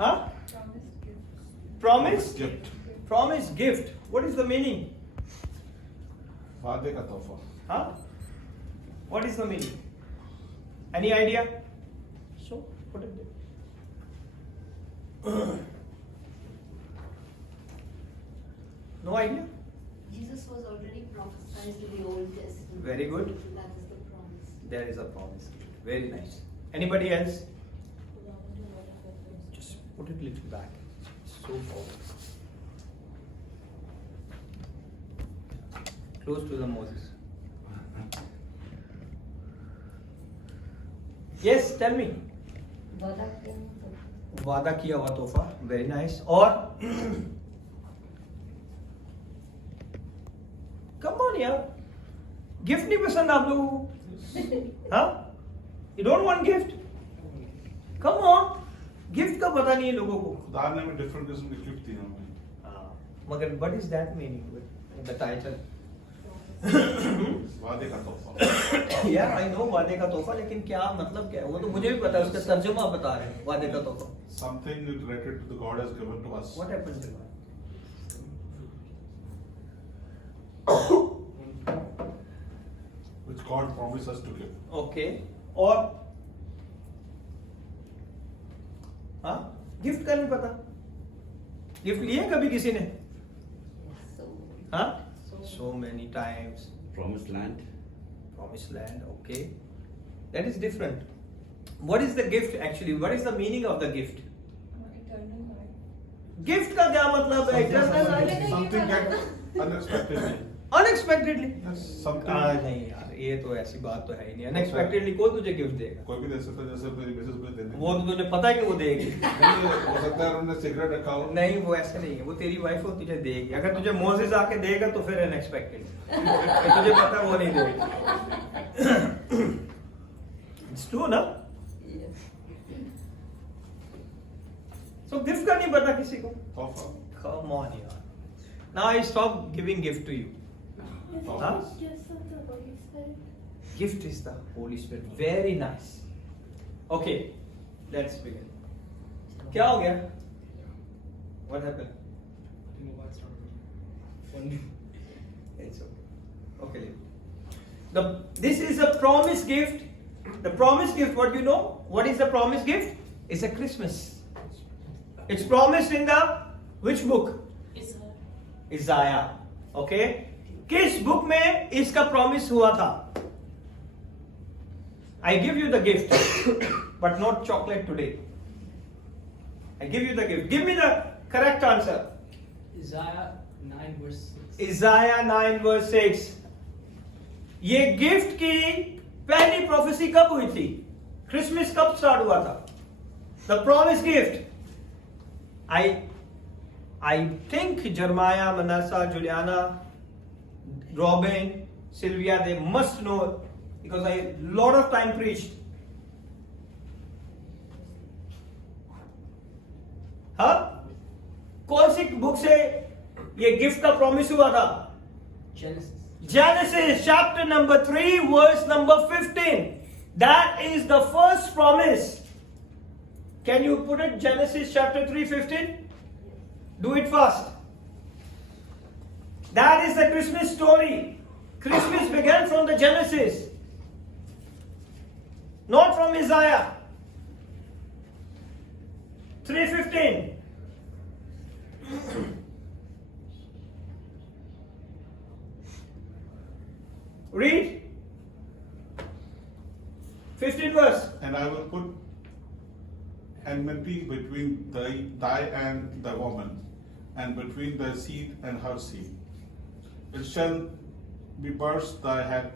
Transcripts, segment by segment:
Huh? Promise? Promise gift. What is the meaning? वादे का तोहफा. Huh? What is the meaning? Any idea? So, put it there. No idea? Jesus was already prophesied in the Old Testament. Very good. That is the promise. There is a promise. Very nice. Anybody else? Just put it little back. So forward. Close to the Moses. Yes, tell me. वादा किया हुआ तोहफा. Very nice. और come on यार. Gift नहीं पसंद आप लोगों को? हाँ? You don't want gift? Come on. Gift का पता नहीं है लोगों को. खुदा ने हमें डिफरेंट किस्म की गिफ्ट दी हमें. मगर what is that meaning? बताए चल. वादे का तोहफा. यार I know वादे का तोहफा, लेकिन क्या मतलब क्या है? वो तो मुझे भी पता है, उसका तर्जुमा बता रहे हैं. वादे का तोहफा. Something related to the God has given to us. What happened to that? Which God promised us to give. Okay. और हाँ, गिफ्ट का नहीं पता. गिफ्ट लिए कभी किसी ने? हाँ? So many times. Promised land. Promised land. Okay. That is different. What is the gift actually? What is the meaning of the gift? Gift का क्या मतलब है? Something that unexpectedly. Unexpectedly. Yes, something. नहीं यार, ये तो ऐसी बात तो है ही नहीं. Unexpectedly कौन तुझे गिफ्ट देगा? कोई भी दे सकता है, जैसे मेरी मिसेस मुझे दे देंगे. वो तो तुझे पता है कि वो देगी. नहीं, हो सकता है उन्होंने सिगरेट रखा हो. नहीं, वो ऐसा नहीं है. वो तेरी वाइफ हो, तुझे देगी. अगर तुझे मोसेस आके देगा तो फिर अनएक्सपेक्टेड. तुझे पता है वो नहीं देगी. It's true ना? So गिफ्ट का नहीं पता किसी को. तोहफा. Come on यार. Now I stop giving gift to you. Huh? Gift is the Holy Spirit. Very nice. Okay, let's begin. क्या हो गया? What happened? It's okay. Okay. This is a promise gift. The promise gift. What do you know? What is the promise gift? It's a Christmas. It's promised in the which book? Isaiah. Okay. किस book में इसका promise हुआ था? I give you the gift, but not chocolate today. I give you the gift. Give me the correct answer. Isaiah 9 verse 6. Isaiah 9 verse 6. ये gift की पहली prophecy कब हुई थी? क्रिसमस कब स्टार्ट हुआ था? The promise gift. I think Jeremiah, Manasseh, Juliana, Robin, Sylvia, they must know because I lot of time preached. हाँ? कौन सी बुक से ये गिफ्ट का प्रॉमिस हुआ था? Genesis chapter number 3 verse number 15. That is the first promise. Can you put it Genesis chapter 3:15? Do it fast. That is the Christmas story. Christmas began from the Genesis, not from Isaiah. 3:15. Read. 15th verse. And I will put enmity between thy and the woman, and between thy seed and her seed. It shall be burst thy head,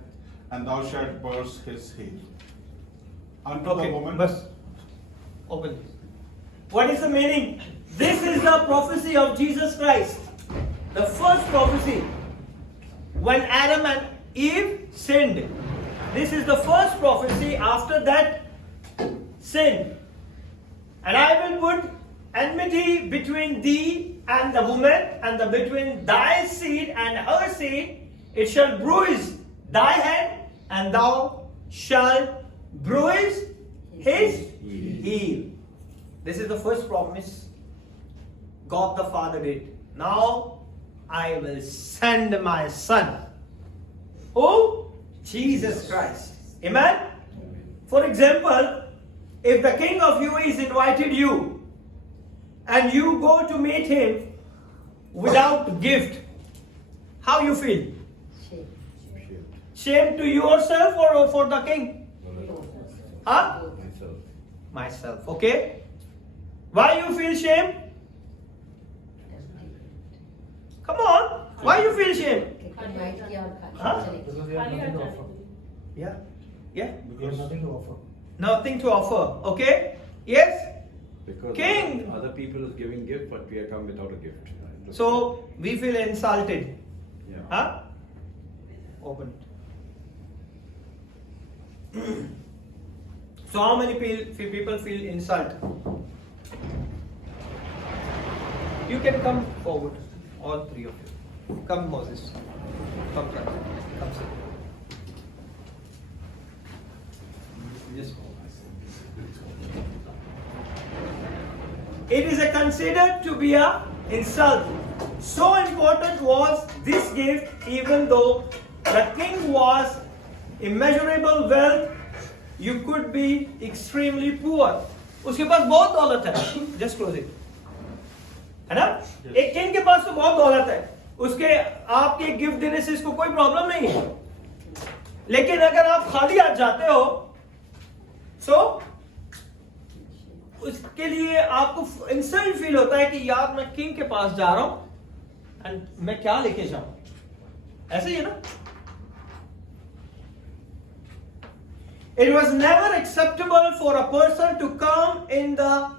and thou shalt burst his heel. Unto the woman. Bas. Open this. What is the meaning? This is the prophecy of Jesus Christ. The first prophecy. When Adam and Eve sinned. This is the first prophecy after that sin. And I will put enmity between thee and the woman, and between thy seed and her seed. It shall bruise thy head, and thou shalt bruise his heel. This is the first promise God the Father did. Now I will send my Son. Who? Jesus Christ. Amen? For example, if the King of UAE invited you and you go to meet him without gift, how you feel? Shame to yourself or for the king? Huh? Myself. Okay. Why you feel shame? Come on. Why you feel shame? Huh? Because you have nothing to offer. Yeah. Yeah. You have nothing to offer. Nothing to offer. Okay. Yes. Because King. other people is giving gift, but we are come without a gift. So we feel insulted. Yeah. Huh? Open it. So how many people feel insulted? You can come forward, all three of you. Come, Moses. Come, Frank. Come, sit. Yes. It is considered to be an insult. So important was this gift, even though the king was immeasurable wealth, you could be extremely poor. उसके पास बहुत दौलत है. Just close it. है ना? एक king के पास तो बहुत दौलत है. उसके आपके गिफ्ट देने से इसको कोई प्रॉब्लम नहीं है. लेकिन अगर आप खाली हाथ जाते हो, so उसके लिए आपको इंसल्ट फील होता है कि यार मैं किंग के पास जा रहा हूं एंड मैं क्या लेके जाऊं. ऐसे ही है ना? It was never acceptable for a person to come in the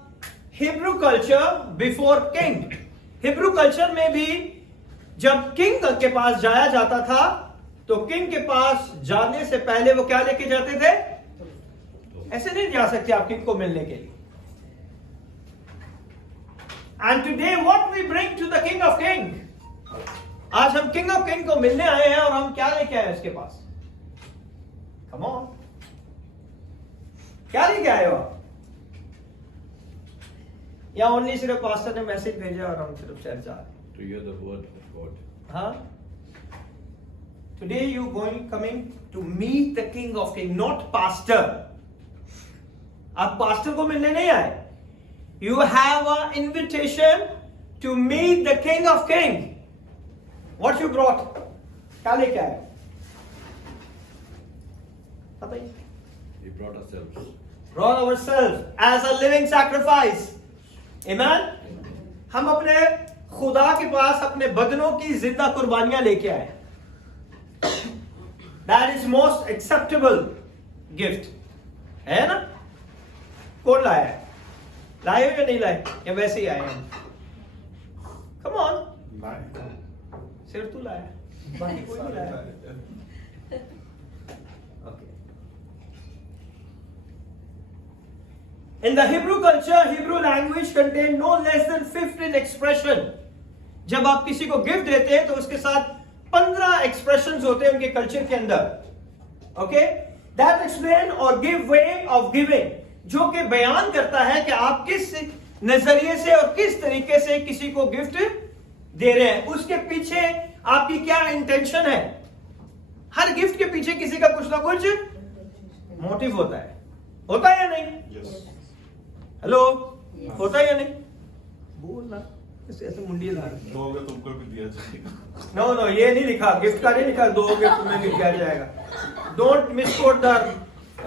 Hebrew culture before king. Hebrew culture में भी जब किंग के पास जाया जाता था तो किंग के पास जाने से पहले वो क्या लेके जाते थे? ऐसे नहीं जा सकते आप किंग को मिलने के लिए. And today what we bring to the King of King? आज हम King of King को मिलने आए हैं और हम क्या लेके आए उसके पास? Come on. क्या लेके आए हो आप? या ओनली सिर्फ पास्टर ने मैसेज भेजा और हम सिर्फ चर्च जा रहे हैं? To hear the word of God. हाँ? Today you coming to meet the King of King, not pastor. आप पास्टर को मिलने नहीं आए. You have an invitation to meet the King of King. What you brought? क्या लेके आए? बताइए. We brought ourselves. Brought ourselves as a living sacrifice. Amen? हम अपने खुदा के पास अपने बदनों की जिंदा कुर्बानियां लेके आए. That is most acceptable gift. है ना? कौन लाया है? लाए हो या नहीं लाए? या वैसे ही आए हम? Come on. सिर्फ तू लाया. बाकी कोई नहीं लाया. Okay. In the Hebrew culture, Hebrew language contained no less than 15 expression. जब आप किसी को गिफ्ट देते हैं तो उसके साथ 15 expressions होते हैं उनके कल्चर के अंदर. Okay? That explain or give way of giving. जो कि बयान करता है कि आप किस नजरिए से और किस तरीके से किसी को गिफ्ट दे रहे हैं. उसके पीछे आपकी क्या इंटेंशन है. हर गिफ्ट के पीछे किसी का कुछ ना कुछ मोटिव होता है. होता है या नहीं? Yes. हेलो, होता है या नहीं? बोलना ऐसे मुंडी ला रहे. दोगे तुमको भी दिया जाएगा. नो नो, ये नहीं लिखा, गिफ्ट का नहीं लिखा, दोगे तुम्हें भी दिया जाएगा. Don't misquote the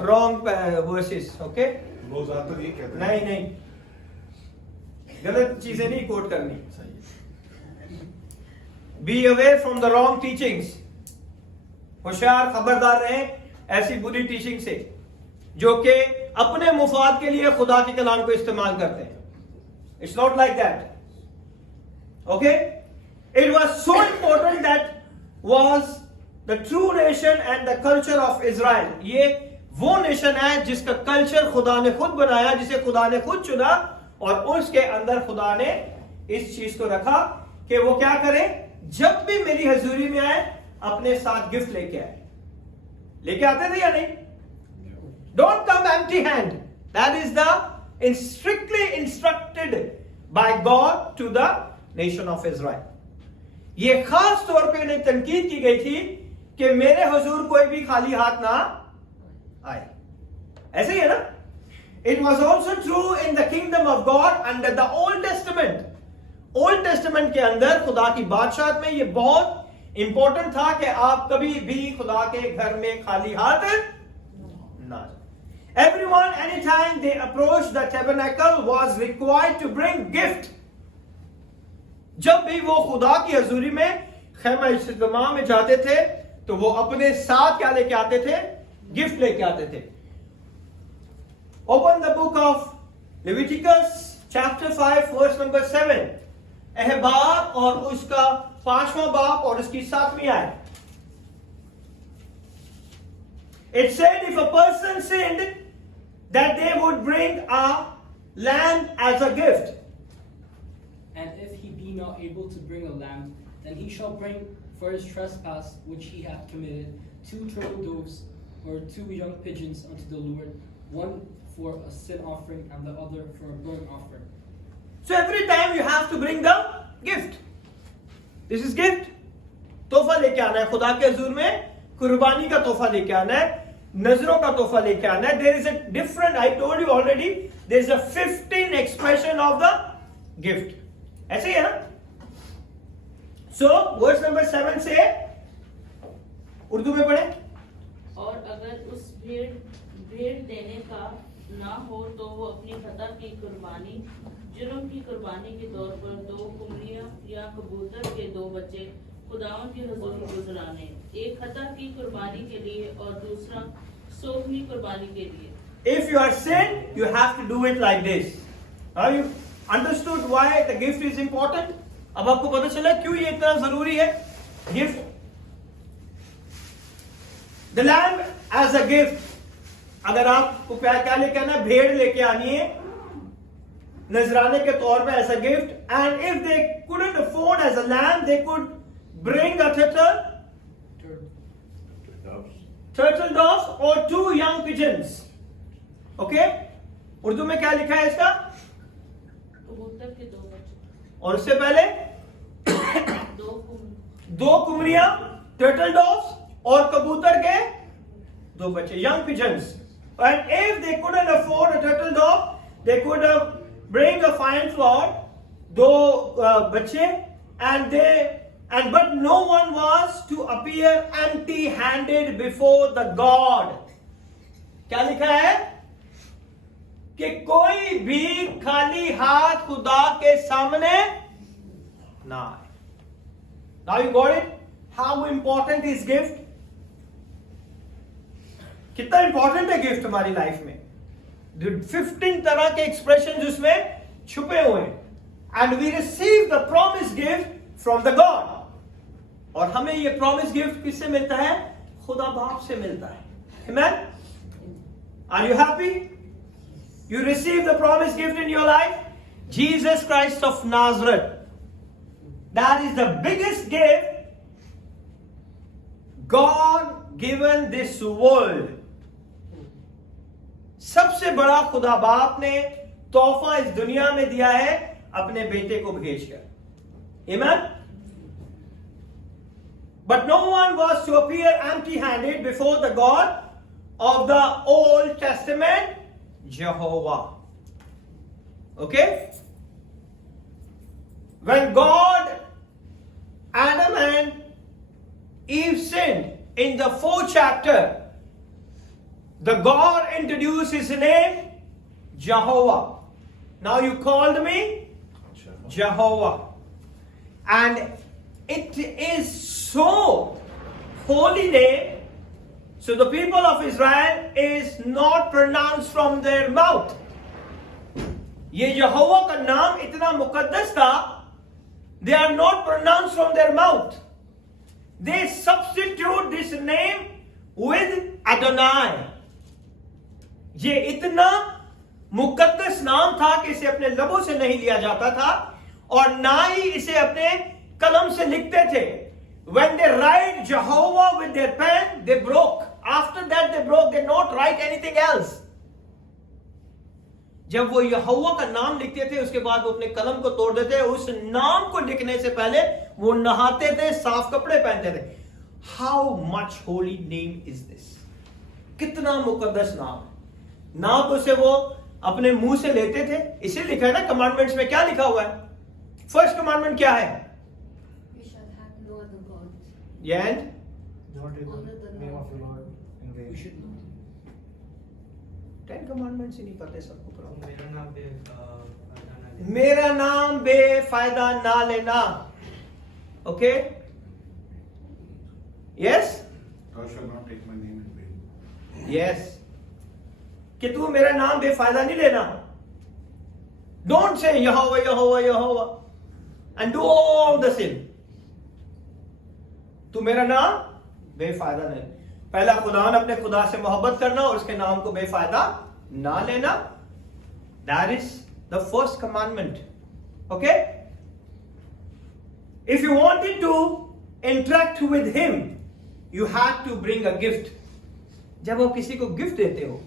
wrong verses. Okay, रोज आते ये कहते हैं. नहीं नहीं, गलत चीजें नहीं कोट करनी. Be aware from the wrong teachings. होशियार, खबरदार रहें ऐसी बुरी टीचिंग से जो कि अपने मुफाद के लिए खुदा के कलाम को इस्तेमाल करते हैं. It's not like that. Okay, it was so important that was the true nation and the culture of Israel. ये वो नेशन है जिसका कल्चर खुदा ने खुद बनाया, जिसे खुदा ने खुद चुना और उसके अंदर खुदा ने इस चीज को रखा कि वो क्या करे, जब भी मेरी हजूरी में आए अपने साथ गिफ्ट लेके आए. लेके आते थे या नहीं? Don't come empty hand. That is the strictly instructed by God to the nation of Israel. ये खास तौर पे उन्हें तनकीद की गई थी कि मेरे हुजूर कोई भी खाली हाथ ना आए. ऐसे ही है ना? It was also true in the kingdom of God under the Old Testament. Old Testament के अंदर खुदा की बादशाहत में ये बहुत इंपॉर्टेंट था कि आप कभी भी खुदा के घर में खाली हाथ ना जाए. Everyone, anytime they approached the tabernacle, was required to bring gift. जब भी वो खुदा की हजूरी में खैमा इज्तिमा में जाते थे तो वो अपने साथ क्या लेके आते थे? गिफ्ट लेके आते थे. Open the book of Leviticus chapter 5 verse number 7. अहबार और उसका 5वां बाप और उसकी 7वीं आयत. It said if a person sinned that they would bring a lamb as a gift. And if he be not able to bring a lamb, then he shall bring for his trespass which he hath committed 2 turtle doves or 2 young pigeons unto the Lord, one for a sin offering and the other for a burnt offering. So every time you have to bring the gift. This is gift. तोहफा लेके आना है खुदा के हुजूर में, कुर्बानी का तोहफा लेके आना है, नजरों का तोहफा लेके आना है. There is a different, I told you already, there is a 15 expression of the gift. ऐसे ही है ना? So verse number 7 से उर्दू में पढ़े. और अगर उस भेड़ देने का ना हो तो वो अपनी खता की कुर्बानी, जुर्म की कुर्बानी के तौर पर 2 कुमरियां या कबूतर के 2 बच्चे खुदावंद के हुजूर गुजराने, एक खता की कुर्बानी के लिए और दूसरा सोखनी कुर्बानी के लिए. If you are sinned, you have to do it like this. Have you understood why the gift is important? अब आपको पता चला क्यों ये इतना जरूरी है gift. The lamb as a gift. अगर आपको क्या लेके आना, भेड़ लेके आनी है नजराने के तौर पे as a gift. And if they couldn't afford as a lamb, they could bring a turtle doves or 2 young pigeons. Okay? Urdu में क्या लिखा है इसका? कबूतर के 2 बच्चे और उससे पहले 2 कुमरियां, टर्टल डॉव्स और कबूतर के 2 बच्चे, young pigeons. And if they couldn't afford a turtle dove, they could bring a fine flock, 2 बच्चे, but no one was to appear empty-handed before the God. क्या लिखा है? कि कोई भी खाली हाथ खुदा के सामने ना आए. Now you got it? How important is gift? कितना इंपॉर्टेंट है गिफ्ट हमारी लाइफ में. 15 तरह के एक्सप्रेशन उसमें छुपे हुए हैं. And we receive the promise gift from the God. और हमें ये प्रॉमिस गिफ्ट किससे मिलता है? खुदा बाप से मिलता है. Amen? Are you happy? You receive the promised gift in your life? Jesus Christ of Nazareth. That is the biggest gift God given this world. सबसे बड़ा खुदा बाप ने तोहफा इस दुनिया में दिया है अपने बेटे को भेजकर. Amen? But no one was to appear empty-handed before the God of the Old Testament, Jehovah. Okay? When God, Adam and Eve sinned in the 4th chapter, the God introduced his name, Jehovah. Now you called me Jehovah. And it is so holy name. So the people of Israel is not pronounced from their mouth. ये यहोवा का नाम इतना मुकद्दस था, they are not pronounced from their mouth. They substitute this name with Adonai. ये इतना मुकद्दस नाम था कि इसे अपने लबों से नहीं लिया जाता था और ना ही इसे अपने कलम से लिखते थे. When they write Jehovah with their pen, they broke. After that they broke. They not write anything else. जब वो यहोवा का नाम लिखते थे उसके बाद वो अपने कलम को तोड़ देते, उस नाम को लिखने से पहले वो नहाते थे, साफ कपड़े पहनते थे. How much holy name is this. कितना मुकद्दस नाम है. नाम तो से वो अपने मुंह से लेते थे. इसे लिखा है ना कमांडमेंट्स में, क्या लिखा हुआ है? फर्स्ट कमांडमेंट क्या है? We shall have no other gods. And Do not take the name of the Lord in vain. We should know. 10 commandments ही नहीं पते सबको. मेरा नाम पे मेरा नाम बेफायदा ना लेना. Okay, yes Thou shalt not take my name in vain. Yes, कि तू मेरा नाम बेफायदा नहीं लेना. डोंट से यहोवा यहोवा यहोवा and do all the sin. तू मेरा नाम बेफायदा नहीं. पहला खुदा ने अपने खुदा से मोहब्बत करना और उसके नाम को बेफायदा ना लेना. That is the first commandment. Okay? If you wanted to interact with him, you had to bring a gift. जब आप किसी को गिफ्ट देते हो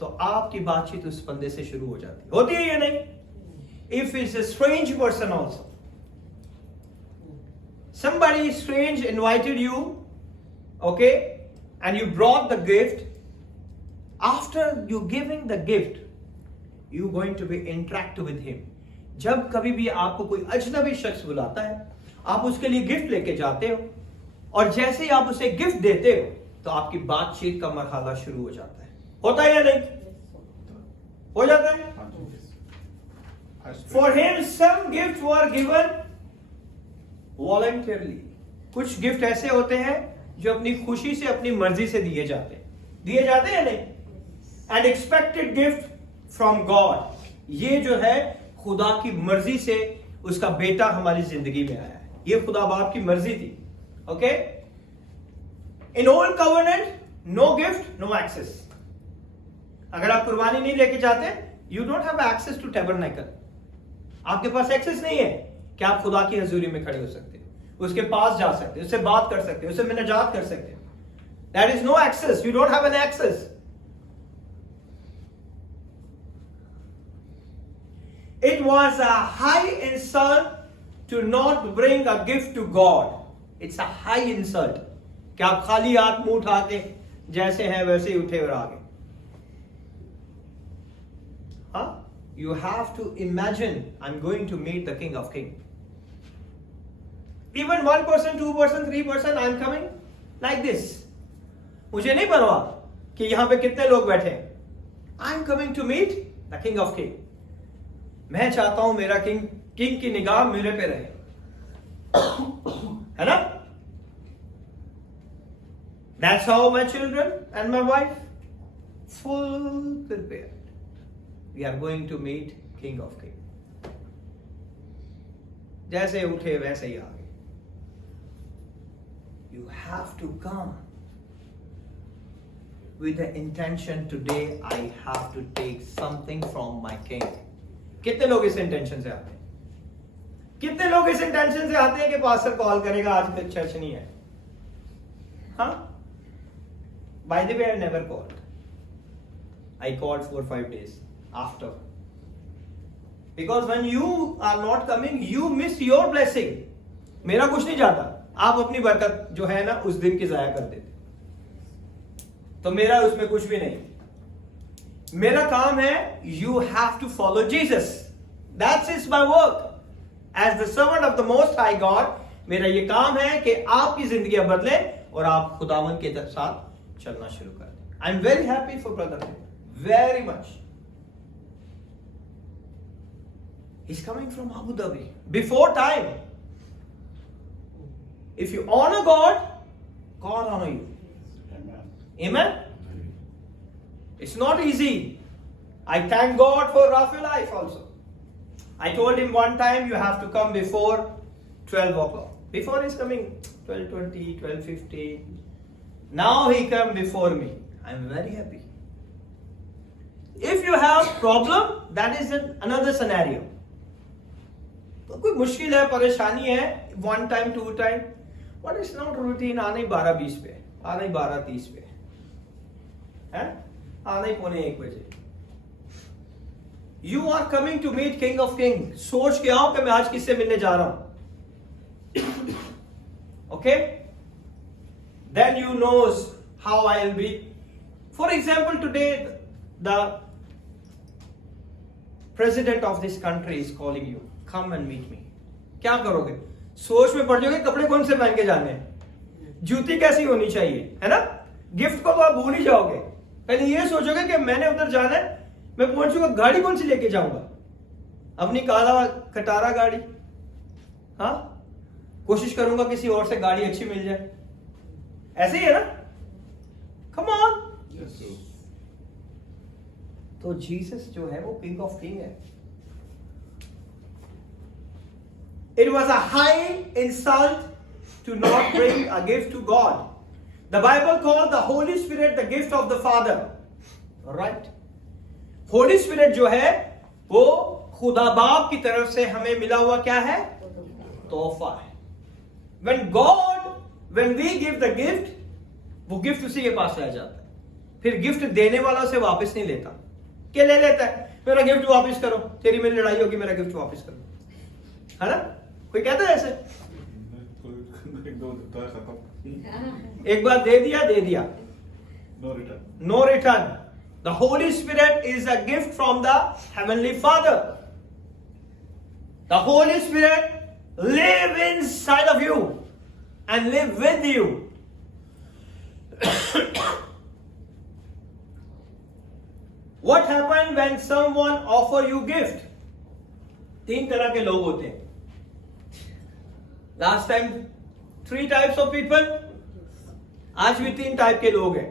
तो आपकी बातचीत उस बंदे से शुरू हो जाती है. होती है या नहीं? If it's a strange person also. Somebody strange invited you, okay, and you brought the gift. After you giving the gift, you going to be interact with him. जब कभी भी आपको कोई अजनबी शख्स बुलाता है, आप उसके लिए गिफ्ट लेके जाते हो और जैसे ही आप उसे गिफ्ट देते हो तो आपकी बातचीत का मरहला शुरू हो जाता है. होता है या नहीं? हो जाता है. For him some gifts were given voluntarily. कुछ गिफ्ट ऐसे होते हैं जो अपनी खुशी से, अपनी मर्जी से दिए जाते हैं. दिए जाते हैं या नहीं? And expected gift from God. ये जो है खुदा की मर्जी से उसका बेटा हमारी जिंदगी में आया है. ये खुदा बाप की मर्जी थी. Okay, in old covenant no gift no access. अगर आप कुर्बानी नहीं लेके जाते, you don't have access to tabernacle. आपके पास एक्सेस नहीं है कि आप खुदा की हजूरी में खड़े हो सकते हैं, उसके पास जा सकते हैं, उससे बात कर सकते हैं, उससे मुनाजात कर सकते हैं. That is no access. You don't have an access. It was a high insult to not bring a gift to God. It's a high insult. कि आप खाली हाथ मुंह उठा के जैसे हैं वैसे ही उठे और आ गए. हाँ? You have to imagine I'm going to meet the King of Kings. Even 1%, 2%, 3% I'm coming like this. मुझे नहीं परवाह कि यहां पे कितने लोग बैठे हैं. I'm coming to meet the King of Kings. मैं चाहता हूं मेरा किंग की निगाह मेरे पे रहे. है ना? That's how my children and my wife full prepared. We are going to meet King of Kings. जैसे उठे वैसे ही आ गए. You have to come with the intention today I have to take something from my king. कितने लोग इस intention से आते हैं? कितने लोग इस इंटेंशन से आते हैं कि पास्टर कॉल करेगा, आज फिर चर्च नहीं है? हाँ? By the way, I never called. I called 4-5 days after. Because when you are not coming, you miss your blessing. मेरा कुछ नहीं जाता. आप अपनी बरकत जो है ना उस दिन की जाया कर देते. तो मेरा उसमें कुछ भी नहीं. मेरा काम है you have to follow Jesus. That's is my work. As the servant of the Most High God, मेरा ये काम है कि आपकी जिंदगी बदले और आप खुदावन के साथ चलना शुरू कर दें. I'm very happy for brother. Very much. He's coming from Abu Dhabi. Before time. If you honor God, God honor you. Amen. Amen? It's not easy. I thank God for Rafael life also. I told him one time you have to come before 12 o'clock. Before he's coming 12:20, 12:15. Now he come before me. I'm very happy. If you have problem, that is another scenario. तो कोई मुश्किल है, परेशानी है, one time, two time, but it's not routine. आना ही 12:20 पे, आना ही 12:30 पे, है? आना ही 12:45 बजे. You are coming to meet King of Kings. सोच के आओ कि मैं आज किससे मिलने जा रहा हूं. Okay? Then you knows how I'll be. For example, today the president of this country is calling you. Come and meet me. क्या करोगे? सोच में पड़ जाओगे कपड़े कौन से पहन के जाने हैं, जूती कैसी होनी चाहिए, है ना? गिफ्ट को तो आप भूल ही जाओगे. पहले ये सोचोगे कि मैंने उधर जाना है, मैं पहुंचूंगा, गाड़ी कौन सी लेके जाऊंगा? अपनी काला कटारा गाड़ी. हाँ, कोशिश करूंगा किसी और से गाड़ी अच्छी मिल जाए. ऐसे ही है ना? Come on. तो जीसस जो है वो किंग ऑफ किंग है. It was a high insult to not bring a gift to God. The Bible called the Holy Spirit the gift of the Father. Right? Holy Spirit जो है वो खुदा बाप की तरफ से हमें मिला हुआ क्या है? तोहफा है. When we give the gift, वो गिफ्ट उसी के पास रह जाता है. फिर गिफ्ट देने वाला उसे वापस नहीं लेता. क्या ले लेता है? मेरा गिफ्ट वापस करो, तेरी मेरी लड़ाई होगी, मेरा गिफ्ट वापस करो. है ना? कोई कहता है ऐसे? एक बार दे दिया. No return. No return. The Holy Spirit is a gift from the Heavenly Father. The Holy Spirit live inside of you and live with you. What happens when someone offer you gift? 3 तरह के लोग होते हैं. Last time 3 types of people. आज भी 3 type के लोग हैं.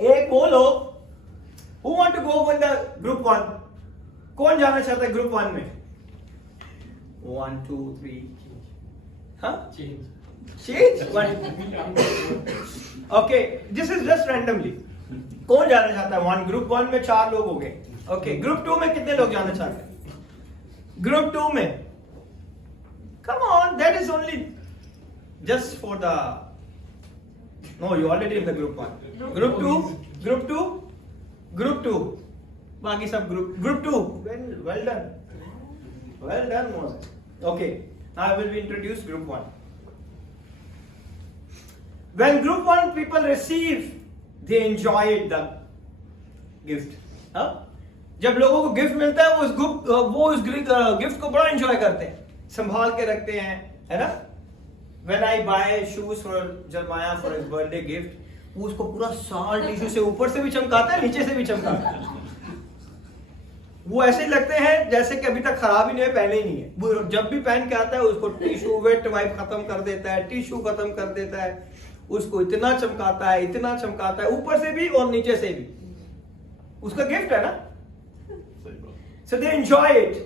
एक वो लोग who want to go in the group 1. कौन जाना चाहता है ग्रुप 1 में? 1 2 3. हाँ? Change? 1. Okay, this is just randomly. कौन जाना चाहता है? ग्रुप 1 में 4 लोग हो गए. Okay, ग्रुप 2 में कितने लोग जाना चाहते हैं? ग्रुप 2 में, come on, that is only just for the, no, you already in the group 1. Group 2, बाकी सब group 2, well done Moses. Okay, now I will be introduced group 1. When group 1 people receive, they enjoy the gift. हाँ? जब लोगों को gift मिलता है वो उस गिफ्ट को बड़ा एंजॉय करते हैं, संभाल के रखते हैं, है ना? When I buy shoes for Jeremiah for his birthday gift, वो उसको पूरा साल टिश्यू से ऊपर से भी चमकाता है, नीचे से भी चमकाता है. वो ऐसे लगते हैं जैसे कि अभी तक खराब ही नहीं है, पहले ही नहीं है. वो जब भी पहन के आता है उसको टिश्यू वेट वाइप खत्म कर देता है, टिश्यू खत्म कर देता है, उसको इतना चमकाता है ऊपर से भी और नीचे से भी. उसका गिफ्ट है ना. So they enjoy it.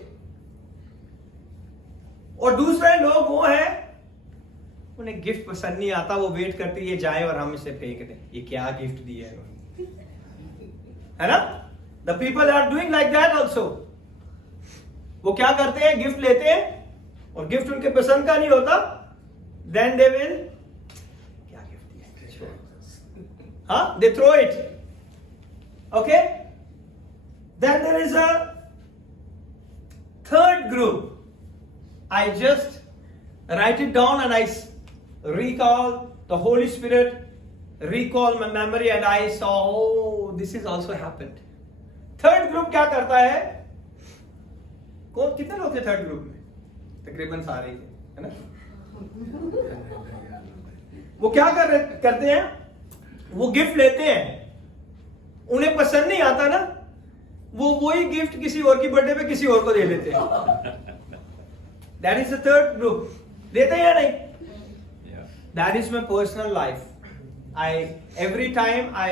और दूसरे लोग वो हैं, उन्हें गिफ्ट पसंद नहीं आता, वो वेट करते ये जाए और हम इसे फेंक दें. ये क्या गिफ्ट दिया है ना? The people are doing like that also. वो क्या करते हैं? गिफ्ट लेते हैं और गिफ्ट उनके पसंद का नहीं होता, then they will क्या गिफ्ट दिया? हाँ, they throw it. Okay? Then there is a third group. I just write it down and I recall the Holy Spirit, recall my memory and I saw, oh, this is also happened. Third group क्या करता है? कितने लोग थे third group में? तकरीबन सारे थे, है ना? वो क्या करते हैं? वो गिफ्ट लेते हैं, उन्हें पसंद नहीं आता ना, वो वही गिफ्ट किसी और की बर्थडे पे किसी और को दे देते हैं. That is the third group. देते हैं या नहीं? That is my personal life. Every time I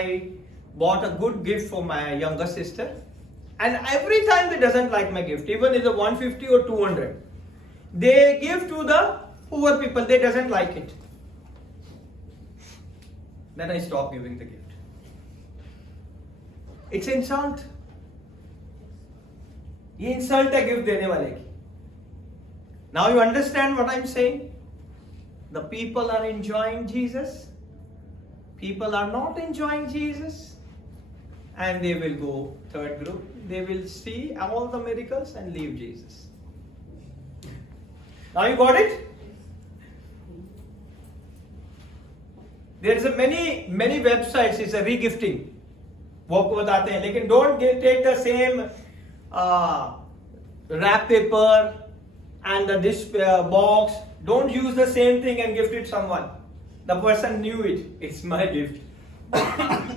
bought a good gift for my younger sister, and every time they doesn't like my gift, even if it's 150 or 200, they give to the poor people. They doesn't like it. Then I stop giving the gift. It's insult. ये insult है gift देने वाले की. Now you understand what I'm saying? The people are enjoying Jesus. People are not enjoying Jesus. and they will go, third group, they will see all the miracles and leave Jesus. Now you got it? There is a many websites, it's a regifting. वो आपको बताते हैं, लेकिन don't take the same wrap paper and this box. Don't use the same thing and gift it someone. The person knew it. It's my gift.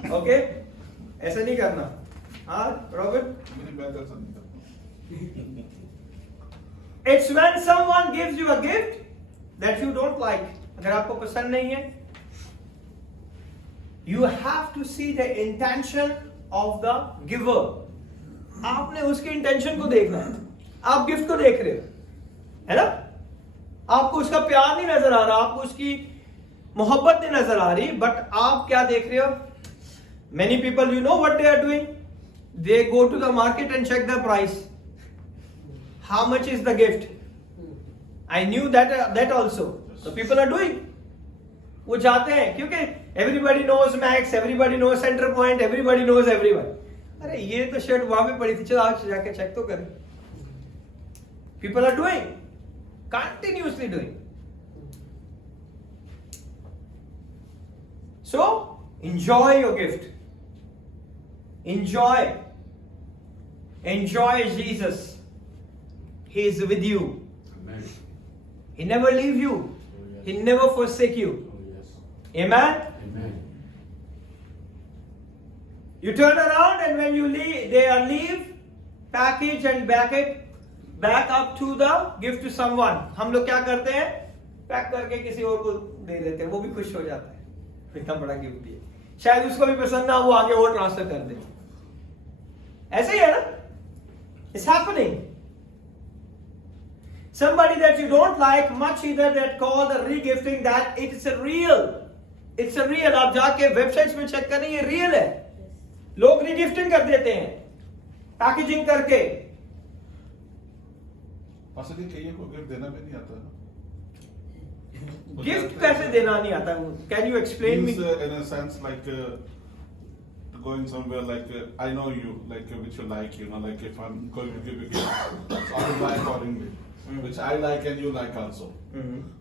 Okay? ऐसा नहीं करना. हाँ, Robert? मेरी बात ऐसा नहीं करता। It's when someone gives you a gift that you don't like. अगर आपको पसंद नहीं है, you have to see the intention of the giver. आपने उसकी इंटेंशन को देखना है. आप गिफ्ट को देख रहे हो, है ना? आपको उसका प्यार नहीं नजर आ रहा, आपको उसकी मोहब्बत नहीं नजर आ रही, बट आप क्या देख रहे हो? Many people, you know what they are doing? They go to the market and check the price. How much is the gift? I knew that also. So people are doing. वो जाते हैं क्योंकि everybody knows Max, everybody knows Center Point, everybody knows everyone. अरे ये तो shirt वहां पे पड़ी थी, चलो आज जाके चेक तो करें. People are doing, continuously doing. So enjoy your gift. Enjoy Jesus. He is with you. Amen. He never leave you. He never forsake you. Amen. Amen. You turn around and when you leave, they are leave, package and back up to the gift to someone. हम लोग क्या करते हैं? Pack करके किसी और को दे देते हैं, वो भी खुश हो जाता है. इतना बड़ा गिफ्ट दिया, शायद उसको भी पसंद ना, वो आगे और ट्रांसफर कर दे. ऐसे ही है ना? It's happening. Somebody that you don't like much either, that call the regifting, that it's a real. It's a real. आप जाके वेबसाइट्स में चेक करें, ये रियल है. लोग regifting कर देते हैं, पैकेजिंग करके. असली कहीं को गिफ्ट देना भी नहीं आता है. गिफ्ट कैसे देना नहीं आता? Can you explain me? In a sense, like going somewhere, like I know you, like which you like, you know, like if I'm going to give you a gift, so I will buy accordingly, which I like and you like also.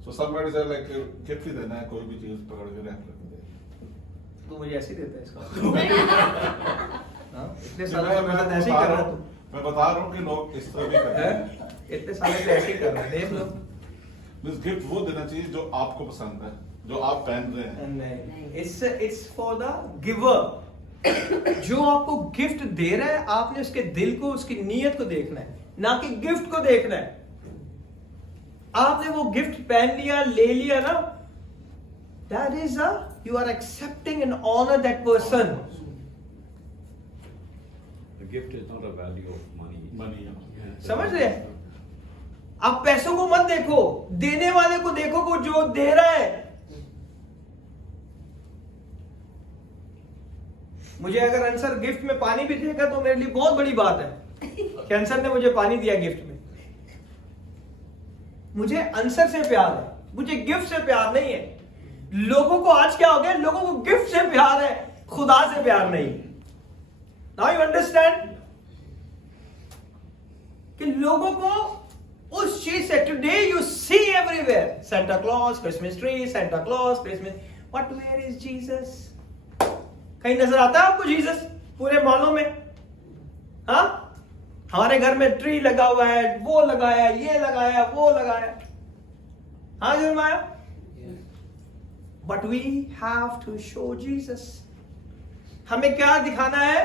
So somebody said like gift ही देना है, कोई भी चीज पकड़ के रख दे. तू मुझे ऐसे ही देता है इसका. हाँ, इतने सालों से मैं ऐसे ही कर रहा हूँ. मैं बता रहा हूँ कि लोग इस तरह भी करते हैं. इतने सालों से ऐसे ही कर रहे हैं, देख लो. This gift वो देना चाहिए जो आपको पसंद है, जो आप पहन रहे हैं. नहीं, it's for the giver. जो आपको गिफ्ट दे रहा है, आपने उसके दिल को, उसकी नीयत को देखना है, ना कि गिफ्ट को देखना है. आपने वो गिफ्ट पहन लिया, ले लिया ना, that is you are accepting and honor that person. The gift is not a value of money. Money. समझ रहे हैं? आप पैसों को मत देखो, देने वाले को देखो, को जो दे रहा है. मुझे अगर अंसर गिफ्ट में पानी भी देगा तो मेरे लिए बहुत बड़ी बात है कि अंसर ने मुझे पानी दिया गिफ्ट में. मुझे अंसर से प्यार है, मुझे गिफ्ट से प्यार नहीं है. लोगों को आज क्या हो गया? लोगों को गिफ्ट से प्यार है, खुदा से प्यार नहीं. नाउ यू अंडरस्टैंड कि लोगों को उस चीज से, today you see everywhere Santa Claus, Christmas tree, Santa Claus, Christmas, but where is Jesus? कहीं नजर आता है आपको जीसस पूरे मॉलों में? हाँ, हमारे घर में ट्री लगा हुआ है, वो लगाया, ये लगाया, वो लगाया. हाँ जरमाया, but we have to show Jesus. हमें क्या दिखाना है?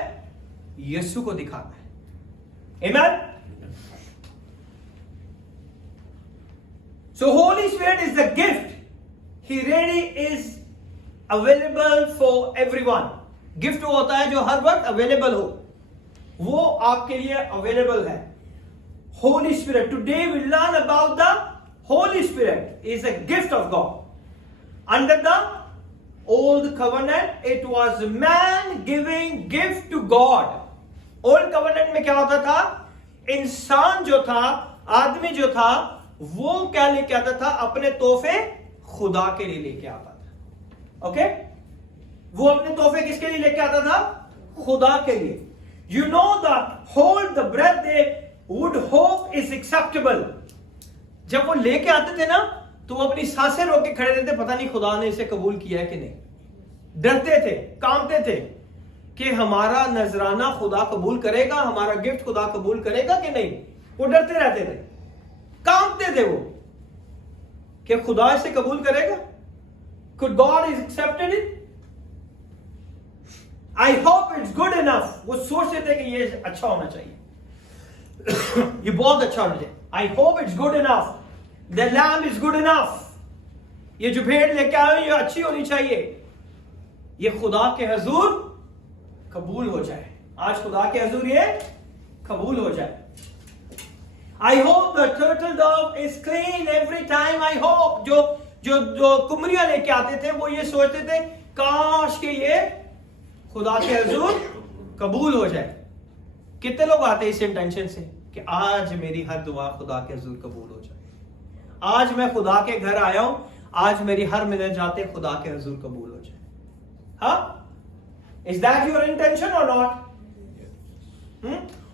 यीशु को दिखाना है. आमीन. So Holy Spirit is the gift. He really is available for everyone. Gift वो होता है जो हर वक्त अवेलेबल हो, वो आपके लिए अवेलेबल है. Holy Spirit. Today we learn about the Holy Spirit is a gift of God. Under the old covenant, it was man giving gift to God. Old covenant में क्या होता था? इंसान जो था, आदमी जो था, वो क्या लेके आता था? अपने तोहफे खुदा के लिए लेके आता था. ओके? वो अपने तोहफे किसके लिए लेके आता था? खुदा के लिए. You know the whole the breath they would hope is acceptable. जब वो लेके आते थे ना तो वो अपनी सांसें रोक के खड़े रहते, पता नहीं खुदा ने इसे कबूल किया है कि नहीं. डरते थे, कांपते थे कि हमारा नजराना खुदा कबूल करेगा, हमारा गिफ्ट खुदा कबूल करेगा कि नहीं. वो डरते रहते थे, कांपते थे वो कि खुदा इसे कबूल करेगा. Could God is accepted it? I hope it's good enough. वो सोचते थे कि ये अच्छा होना चाहिए, ये बहुत अच्छा होना चाहिए. I hope it's good enough. The lamb is good enough. ये जो भेड़ लेके आए ये अच्छी होनी चाहिए, ये खुदा के हजूर कबूल हो जाए. आज खुदा के हजूर ये कबूल हो जाए. I hope the turtle dove is clean every time. I hope जो कुमरियां लेके आते थे वो ये सोचते थे काश के ये खुदा के हजूर कबूल हो जाए. कितने लोग आते हैं इस इंटेंशन से कि आज मेरी हर दुआ खुदा के हजूर कबूल हो जाए, आज मैं खुदा के घर आया हूं, आज मेरी हर मिनट जाते खुदा के हजूर कबूल हो जाए. हाँ, इज दैट योर इंटेंशन और not?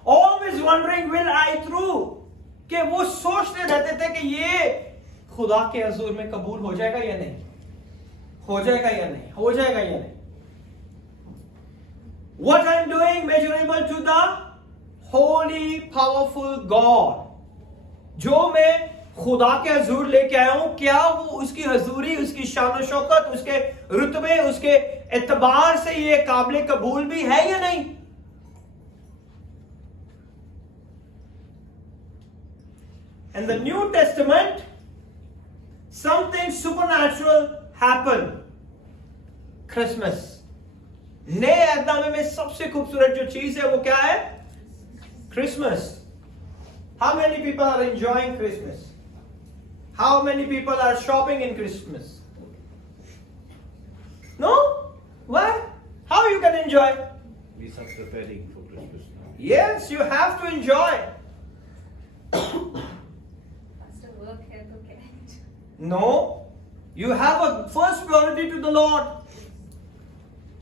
Always wondering will I through, कि वो सोचते रहते थे कि ये खुदा के हजूर में कबूल हो जाएगा या नहीं, हो जाएगा या नहीं, हो जाएगा या नहीं. What I'm doing measurable to the holy powerful God. जो मैं खुदा के हजूर लेके आया हूं, क्या वो उसकी हजूरी, उसकी शान शौकत, उसके रुतबे, उसके एतबार से ये काबिल कबूल भी है या नहीं? In the New Testament, something supernatural happened. Christmas. नए अध्याय में सबसे खूबसूरत जो चीज है वो क्या है? Christmas. How many people are enjoying Christmas? How many people are shopping in Christmas? No? Why? How you can enjoy? We are preparing for Christmas now. Yes, you have to enjoy. Pastor, work है तो क्या है? No, you have a first priority to the Lord.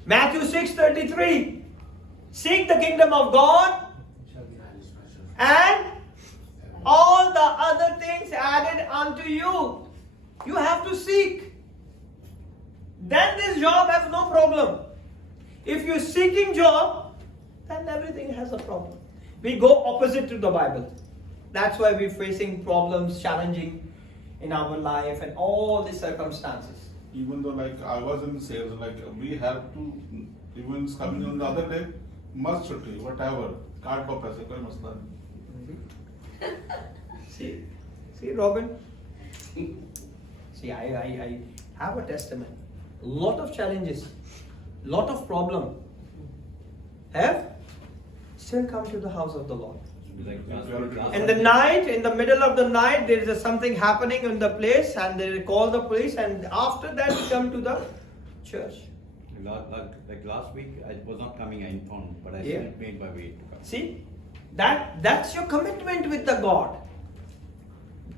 Matthew 6:33. Seek the kingdom of God and all the other things added unto you. You have to seek. Then this job have no problem. If you're seeking job, then everything has a problem. We go opposite to the Bible. That's why we're facing problems, challenging in our life and all the circumstances. Even though like I was in sales, like we have to, even coming on the other day, must छुट्टी whatever, card पर पैसे कोई मसला नहीं. See, Robin. See, I have a testament. Lot of challenges, lot of problem. Have still come to the house of the Lord. Like last In the night, in the middle of the night, there is something happening in the place, and they call the police, and after that, we come to the church. Like last week, I was not coming in town, but I Yeah. still made my way to come. See, that's your commitment with the God.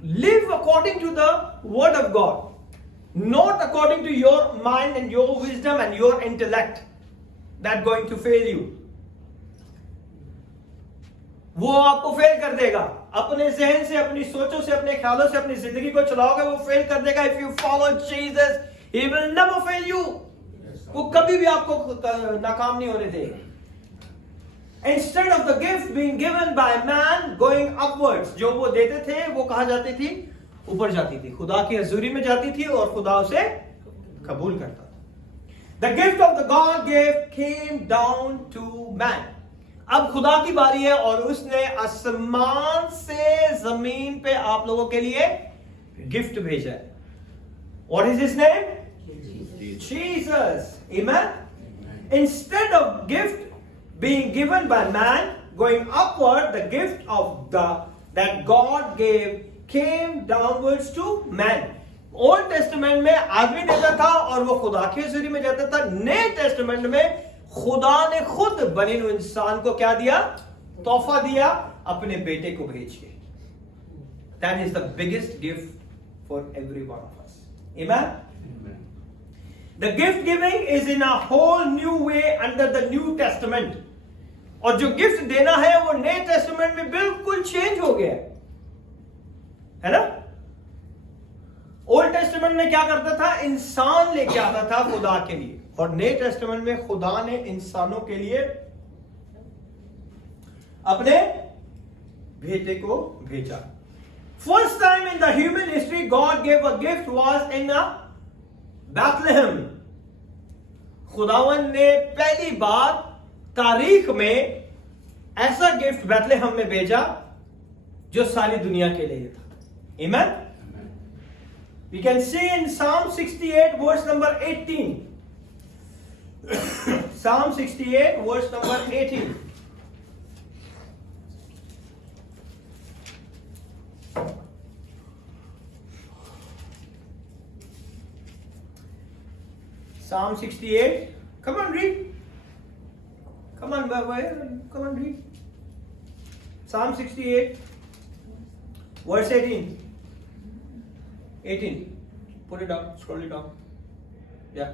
Live according to the word of God, not according to your mind and your wisdom and your intellect. That's going to fail you. वो आपको fail कर देगा. अपने जहन से, अपनी सोचों से, अपने ख्यालों से अपनी जिंदगी को चलाओगे, वो फेल कर देगा. If you follow Jesus, He will never fail you. वो कभी भी आपको नाकाम नहीं होने देगा. Instead of the gift being given by man going upwards, जो वो देते थे वो कहाँ जाती थी? ऊपर जाती थी, खुदा की हजूरी में जाती थी और खुदा उसे कबूल करता था. The gift of the God gave came down to man. अब खुदा की बारी है और उसने आसमान से जमीन पे आप लोगों के लिए गिफ्ट भेजा है. What is his name? Jesus. Amen. Instead of gift being given by man going upward, the gift of that God gave came downwards to man. Old testament में आदमी देता था और वो खुदा के हजूरी में जाता था. नए टेस्टामेंट में खुदा ने खुद बने हुए इंसान को क्या दिया? तोहफा दिया, अपने बेटे को भेज के. That is the biggest gift for every one of us. Amen. Amen. The gift giving is in a whole new way under the New Testament. और जो गिफ्ट देना है वो नए टेस्टामेंट में बिल्कुल चेंज हो गया है ना? ओल्ड टेस्टामेंट में क्या करता था? इंसान लेके आता था खुदा के लिए, और नए टेस्टामेंट में खुदा ने इंसानों के लिए अपने बेटे को भेजा. First time in the human history God gave a gift was in a Bethlehem. खुदावन ने पहली बार तारीख में ऐसा गिफ्ट बैतलेहम में भेजा जो सारी दुनिया के लिए था. Amen. We can see in Psalm 68 verse number 18. Psalm 68 verse number 18. Psalm 68. Come on, read. Come on, come on, read. Psalm 68, verse 18. 18. Put it down, scroll it down. Yeah.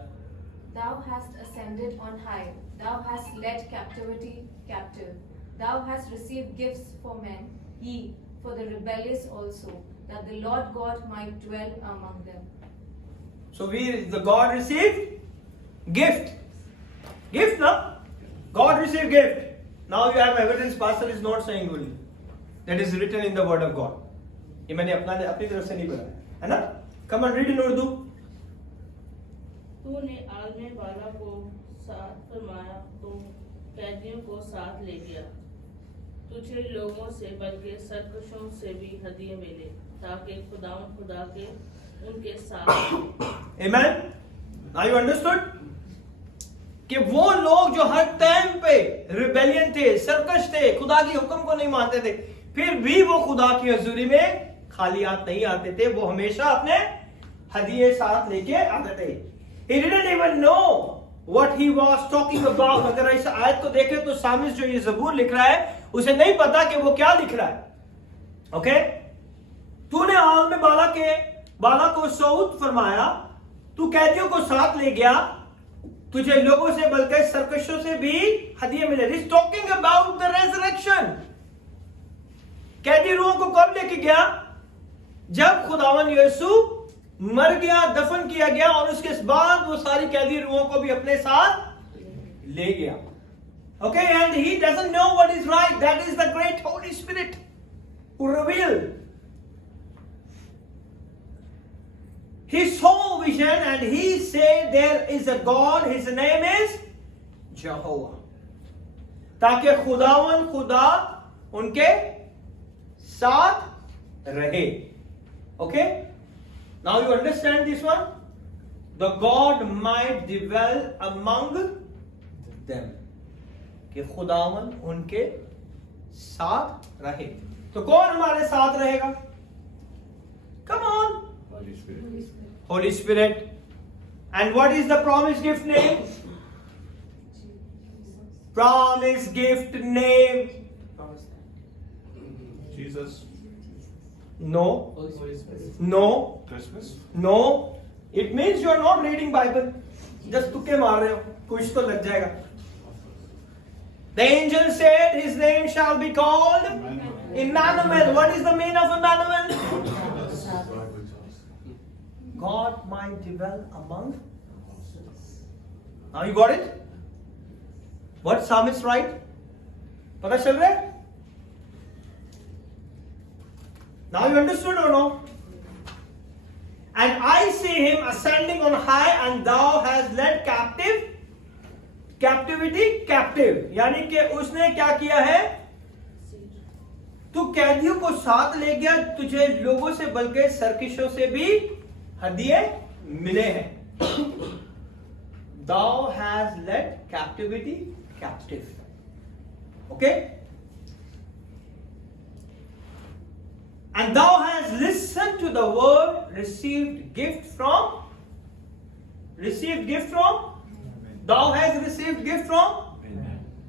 Thou hast ascended on high. Thou hast led captivity captive. Thou hast received gifts for men, ye for the rebellious also, that the Lord God might dwell among them. So the God received gift. Gift, no? God received gift. Now you have evidence. Pastor is not saying only. That is written in the Word of God. ये मैंने अपनी तरफ से नहीं बनाया, है ना? Come on, read in Urdu. तूने आलने वाला को साथ फरमाया तो कैदियों को साथ ले गया. तुझे लोगों से बल्कि सरकशों से भी हदिये मिले ताकि खुदा के उनके साथ. Amen. Now you understood? कि वो लोग जो हर टाइम पे रिबेलियन थे, सरकश थे, खुदा की हुक्म को नहीं मानते थे, फिर भी वो खुदा की हजूरी में खाली हाथ नहीं आते थे. वो हमेशा अपने हदिये साथ लेके आते थे. He didn't even know what he was talking about. अगर इस आयत को देखें तो सामिस जो ये ज़बूर लिख रहा है उसे नहीं पता कि वो क्या लिख रहा है. ओके? तूने आल में बाला को सऊद फरमाया, तू कैदियों को साथ ले गया, तुझे लोगों से बल्कि सरकशों से भी हदिये मिले. He's talking about the resurrection. कैदी रूहों को कब लेके गया? जब खुदावन यीशु मर गया, दफन किया गया, और उसके बाद वो सारी कैदी रूहों को भी अपने साथ ले गया. Okay, and he doesn't know what is right. That is the great Holy Spirit who revealed. He saw vision and he said there is a God, his name is Jehovah. ताकि खुदा उनके साथ रहे. Okay? Now you understand this one? The God might dwell among them. कि खुदावन उनके साथ रहे. तो कौन हमारे साथ रहेगा? Come on. Holy Spirit. Holy Spirit. And what is the promised gift name? Promised gift name. Jesus. No. Holy Spirit. No. Christmas. No. It means you are not reading Bible. Just तुक्के मार रहे हो. कुछ तो लग जाएगा. The angel said his name shall be called Emmanuel. What is the meaning of Emmanuel? God might dwell among us. Now you got it? What psalmist write? पता चल रहा है? Now you understood or no? And I see him ascending on high, and thou hast led captivity captive. यानी कि उसने क्या किया है? तू कैदियों को साथ ले गया, तुझे लोगों से बल्कि सरकशों से भी हदिये मिले हैं. Thou has led captivity captive. Okay? And thou hast listened to the word, received gift from. Thou hast received gift from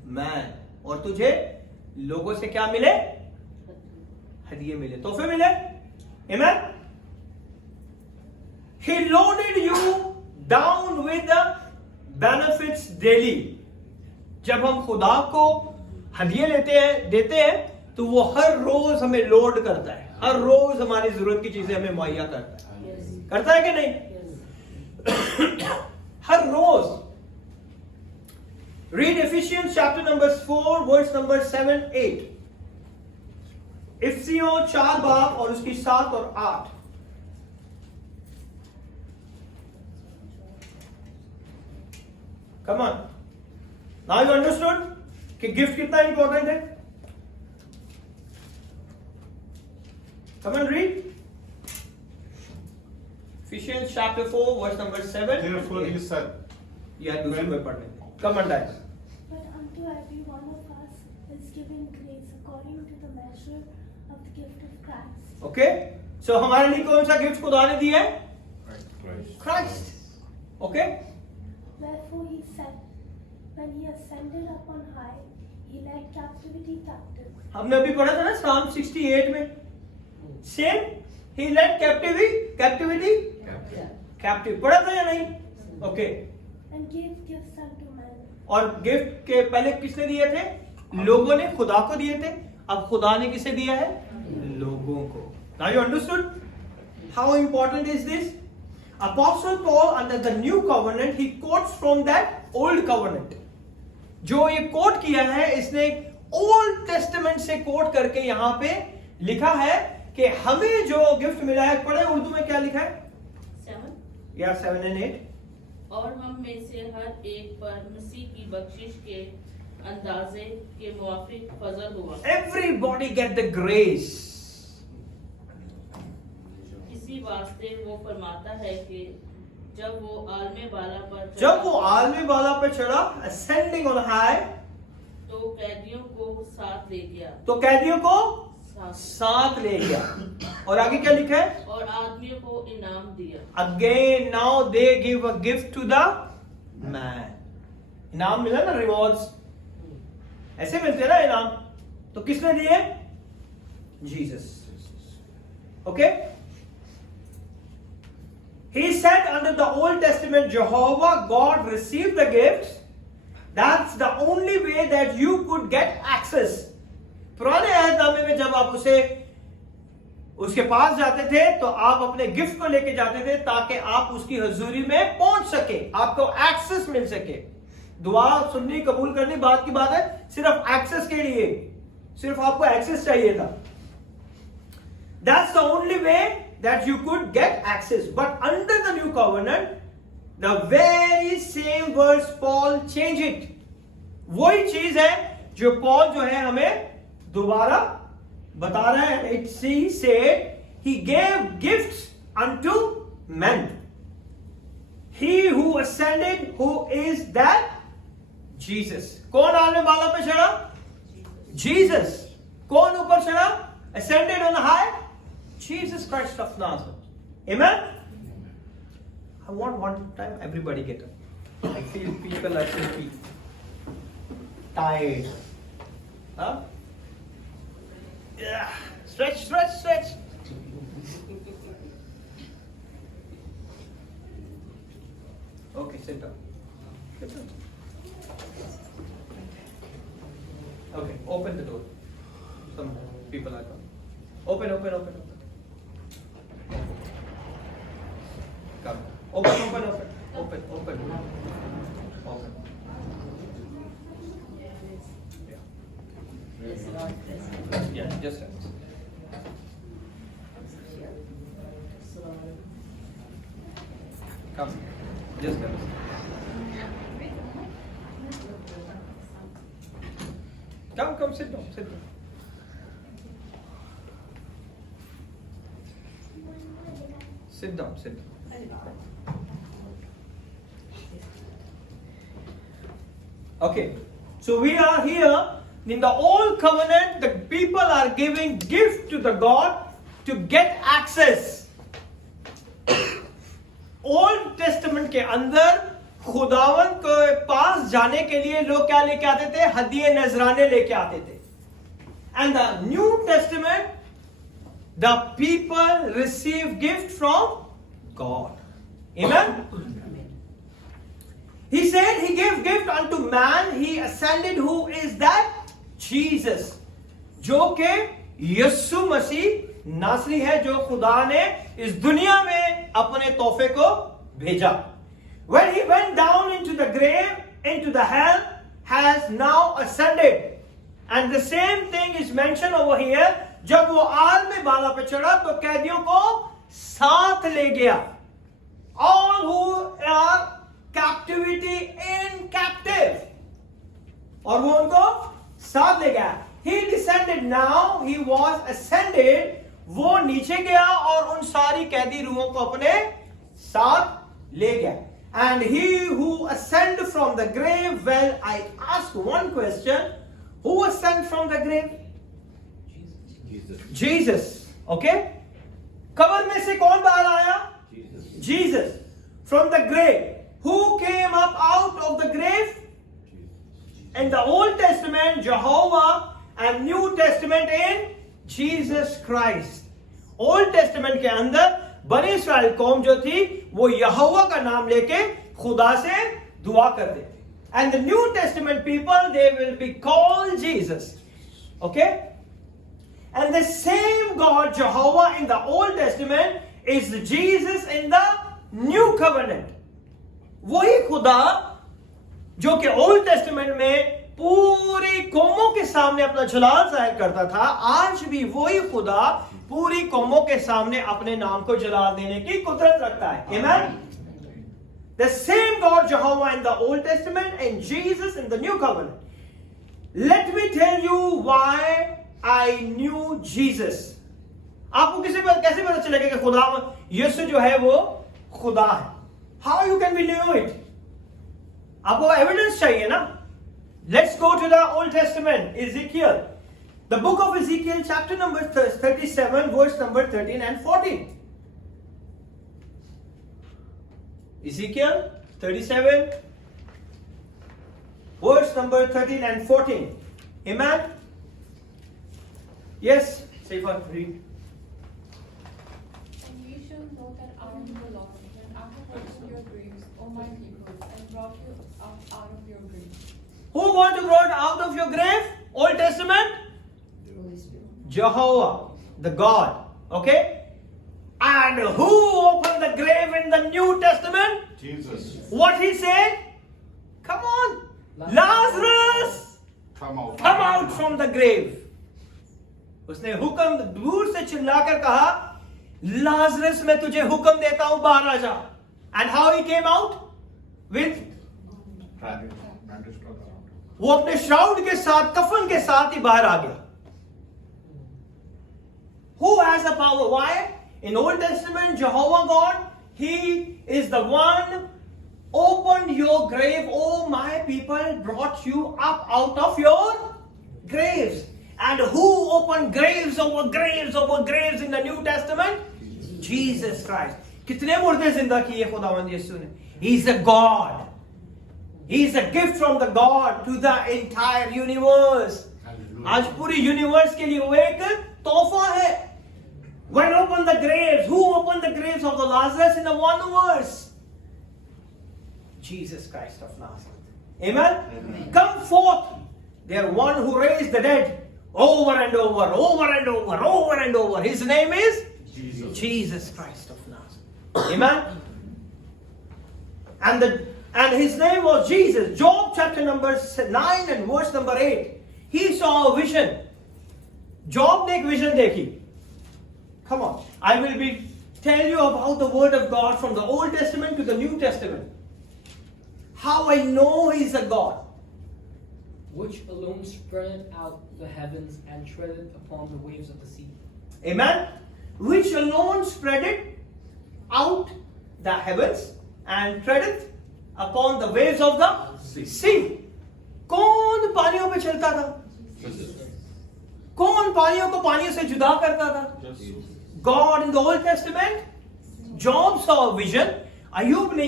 man. और तुझे लोगों से क्या मिले? हदिये मिले, तोहफे मिले. Amen? He loaded you down with the benefits daily. जब हम खुदा को हदिये देते हैं तो वो हर रोज हमें लोड करता है, हर रोज हमारी जरूरत की चीजें हमें मुहैया करता है. करता है कि नहीं? हर रोज. Read Ephesians chapter number 4 verse number 7-8. इफिसियों 4 बाब और उसकी 7 और 8. Come on. Now you understood कि गिफ्ट कितना इंपॉर्टेंट है? Come on, read. Ephesians chapter 4 verse number 7. Therefore he said, या दूसरे में पढ़ने. Come on, guys. But unto every one of us is given grace according to the measure of the gift of Christ. Okay? So हमारे लिए कौन सा gift खुदा ने दिया है? Christ. Okay? Wherefore he said, when he ascended up on high, he led captivity captive. हमने अभी पढ़ा था ना Psalm 68 में. Same. He led captivity captive. पढ़ा था या नहीं? Okay. And gave gifts unto men. और गिफ्ट के पहले किसने दिए थे? लोगों ने खुदा को दिए थे. अब खुदा ने किसे दिया है? लोगों को. Now you understood how important is this? Apostle Paul under the new covenant he quotes from that old covenant. जो ये कोट किया है इसने ओल्ड टेस्टामेंट से कोट करके यहाँ पे लिखा है कि हमें जो गिफ्ट मिला है. पढ़े उर्दू में क्या लिखा है? 7. या 7 and 8. और हम में से हर एक पर मसीह की बख्शिश के अंदाजे के मुवाफिक फजल हुआ. Everybody get the grace. इसी वास्ते वो फरमाता है कि जब वो आलमे बाला पर जब वो आलमी बाला पे चढ़ा ascending on high तो कैदियों को साथ ले गया. तो कैदियों को साथ. साथ ले गया. और आगे क्या लिखा है? और आदमियों को इनाम दिया. Again now they give a gift to the man. इनाम मिला ना, रिवॉर्ड्स ऐसे मिलते हैं ना इनाम. तो किसने दिए? Jesus. Okay. He said under the Old Testament, Jehovah God received the gifts. That's the only way that you could get access. पुराने अहदनामे में जब आप उसके पास जाते थे तो आप अपने गिफ्ट को लेके जाते थे ताकि आप उसकी हजूरी में पहुंच सके, आपको एक्सेस मिल सके. दुआ सुननी कबूल करनी बात की बात है, सिर्फ एक्सेस के लिए, सिर्फ आपको एक्सेस चाहिए था. That's the only way that you could get access. But under the new covenant, the very same verse Paul changed it. वही चीज है जो पॉल जो है हमें दोबारा बता रहा है. He said he gave gifts unto men. He who ascended, who is that? Jesus. कौन आने वाला पे चढ़ा? Jesus. कौन ऊपर चढ़ा? Ascended on high? Jesus Christ of Nazareth. Amen? I want one time everybody get up. I feel people are sleepy, tired. Huh? Yeah. Stretch, stretch, stretch. Okay, sit down. Sit down. Okay, open the door. Some people are coming. Open, open, open, open. Come. Open, open, open. Open, open. Open. Yeah. Yeah, just a Come. Just come. Come, sit down, sit down. Sit down, sit down. Okay, so we are here in the old covenant. The people are giving gift to the God to get access. Old testament के अंदर खुदावन के पास जाने के लिए लोग क्या लेके आते थे? हदिये नजराने लेके आते थे. And the new testament the people receive gift from God. Amen? He said he gave gift unto man, he ascended, who is that? Jesus. जो के यीशु मसीह नासरी है, जो खुदा ने इस दुनिया में अपने तोहफे को भेजा. When he went down into the grave, into the hell, has now ascended. And the same thing is mentioned over here. जब वो आल में बाला पे चढ़ा तो कैदियों को साथ ले गया. All who are captivity in captive. और वो उनको साथ ले गया. He descended now, he was ascended. वो नीचे गया और उन सारी कैदी रूहों को अपने साथ ले गया. And he who ascended from the grave, well, I ask one question. Who ascended from the grave? Jesus. Okay? कब्र में से कौन बाहर आया? Jesus. From the grave. Who came up out of the grave? In the Old Testament, Jehovah, and New Testament in Jesus Christ. Old Testament के अंदर बनी इस्राएल कौम जो थी वो यहोवा का नाम लेके खुदा से दुआ करते थे. And the New Testament people, they will be called Jesus. Okay? And the same God, Jehovah, in the Old Testament is Jesus in the New Covenant. वही खुदा जो कि ओल्ड टेस्टामेंट में पूरी कौमों के सामने अपना जलाल जाहिर करता था, आज भी वही खुदा पूरी कौमों के सामने अपने नाम को जलाल देने की कुदरत रखता है. Amen? The same God Jehovah in the Old Testament and Jesus in the New Covenant. Let me tell you why I knew Jesus. आपको कैसे पता चलेगा कि खुदा यीशु जो है वो खुदा है? How you can know it? आपको एविडेंस चाहिए ना. Let's go to the Old Testament, Ezekiel. The book of Ezekiel, chapter number 37, verse number 13 and 14. Ezekiel 37, verse number 13 and 14. Amen? Yes, Saifat, read. And ye shall know that I am the Lord, when I have opened your graves, O my people, and brought you up out of your graves. Who want to brought out of your grave? Old Testament? Jehovah, the God. Okay? And who opened the grave in the New Testament? Jesus. What he said? Come on, Lazarus, Come out. come out from the grave. उसने हुक्म दूर से चिल्लाकर कहा, Lazarus मैं तुझे हुक्म देता हूं बाहर आ जा. And how he came out? With वो अपने श्राउड के साथ, कफन के साथ ही बाहर आ गया. Who has the power? Why? In Old Testament, Jehovah God, He is the one opened your grave. Oh, my people, brought you up out of your graves. And who opened graves over graves over graves in the New Testament? Jesus Christ. कितने मुर्दे जिंदा किए खुदावंद यीशु ने? He is a God. He is a gift from the God to the entire universe. आज पूरी universe के लिए वो एक तोहफा है. When open the graves, who opened the graves of the Lazarus in the one verse? Jesus Christ of Nazareth. Amen? Amen. Come forth. There one who raised the dead over and over, over and over, over and over. His name is Jesus Christ of Nazareth. Amen? And his name was Jesus. Job chapter number 9 and verse number 8. He saw a vision. Job ने एक vision देखी. Come on. I will tell you about the word of God from the Old Testament to the New Testament. How I know He is a God. Which alone spread out the heavens and treaded upon the waves of the sea. Amen. Which alone spreaded out the heavens and treaded upon the waves of the sea. कौन पानियों पे चलता था? कौन पानियों को पानियों से जुदा करता था? God in the Old Testament. Job saw a vision. Ayub ने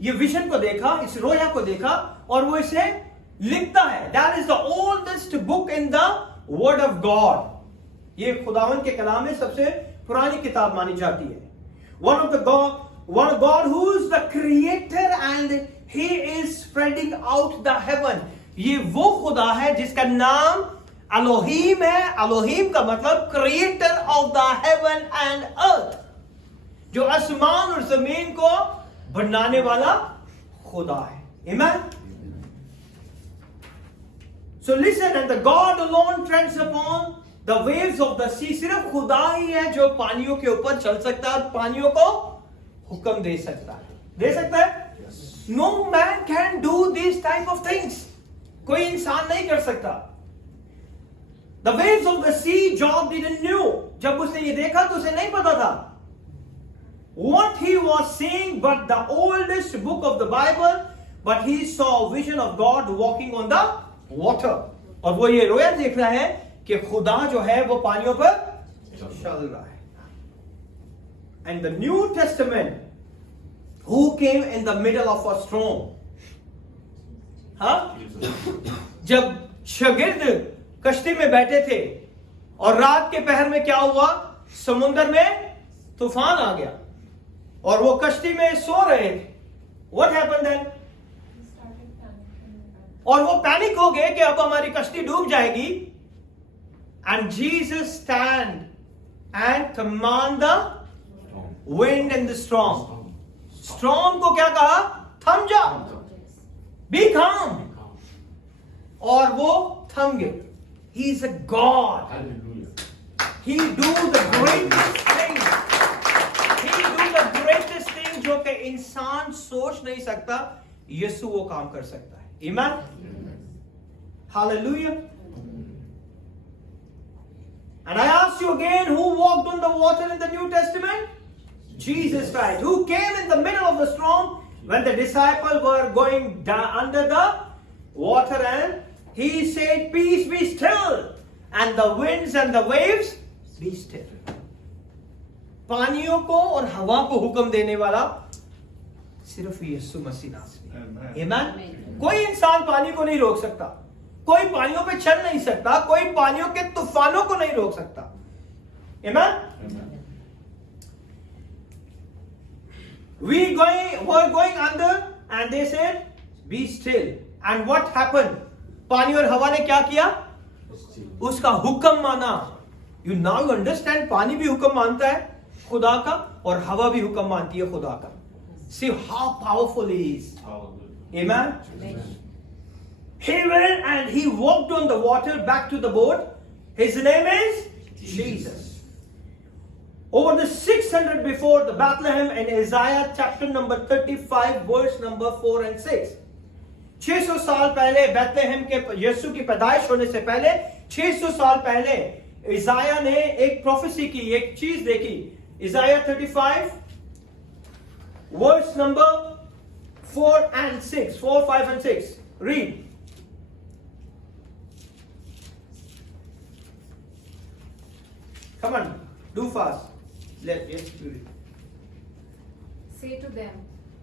ये विजन को देखा, इस रोया को देखा और वो इसे लिखता है. That is the oldest book in the Word of God. ये खुदावन के कलाम में सबसे पुरानी किताब मानी जाती है. One of God who is the creator and He is spreading out the heaven. ये वो खुदा है जिसका नाम अलोहीम है. अलोहीम का मतलब creator of the heaven and earth, जो आसमान और जमीन को बनाने वाला खुदा है. Amen. So listen, and the God alone treads upon the waves of the sea. सिर्फ खुदा ही है जो पानियों के ऊपर चल सकता है और पानियों को हुक्म दे सकता है. दे सकता है? No man can do these type of things. कोई इंसान नहीं कर सकता. The waves of the sea, Job didn't knew. जब उसने ये देखा तो उसे नहीं पता था what he was seeing, but the oldest book of the Bible, but he saw a vision of God walking on the water. और वो ये रोया देख रहा है कि खुदा जो है वो पानियों पर चल रहा है. And the New Testament, who came in the middle of a storm? हाँ? जब शागिर्द कश्ती में बैठे थे और रात के पहर में क्या हुआ? समुद्र में तूफान आ गया और वो कश्ती में सो रहे थे. What happened then? He started panicking. और वो पैनिक हो गए कि अब हमारी कश्ती डूब जाएगी. And Jesus stand and command the wind and the storm. Storm को क्या कहा? थम जा. Be calm. और वो थम गए. He is a God. He do the greatest thing. He do the greatest thing जो कि इंसान सोच नहीं सकता. यीशु वो काम कर सकता है. Amen. Hallelujah. And I ask you again, who walked on the water in the New Testament? Jesus Christ, who came in the middle of the storm when the disciples were going down under the water, and he said, peace be still, and the winds and the waves be still. पानियों को और हवा को हुक्म देने वाला सिर्फ यीशु मसीह नाम. Amen. कोई इंसान पानी को नहीं रोक सकता, कोई पानियों पे चल नहीं सकता, कोई पानियों के तूफानों को नहीं रोक सकता. Amen. We were going under, and they said, be still. And what happened? पानी और हवा ने क्या किया? उसका हुक्म माना. You now understand, पानी भी हुक्म मानता है खुदा का और हवा भी हुक्म मानती है खुदा का. See how powerful he is. Amen. He went and he walked on the water back to the boat. His name is Jesus. Over the 600 before the Bethlehem in Isaiah chapter number 35 verse number 4 and 6. 600 साल पहले Bethlehem के यीशु की पैदाइश होने से पहले 600 साल पहले इसाया ने एक प्रोफेसी की, एक चीज देखी. Isaiah 35 verse number 4 and 6. 4, 5 and 6. Read. Come on, do fast. Let's do it. Say to them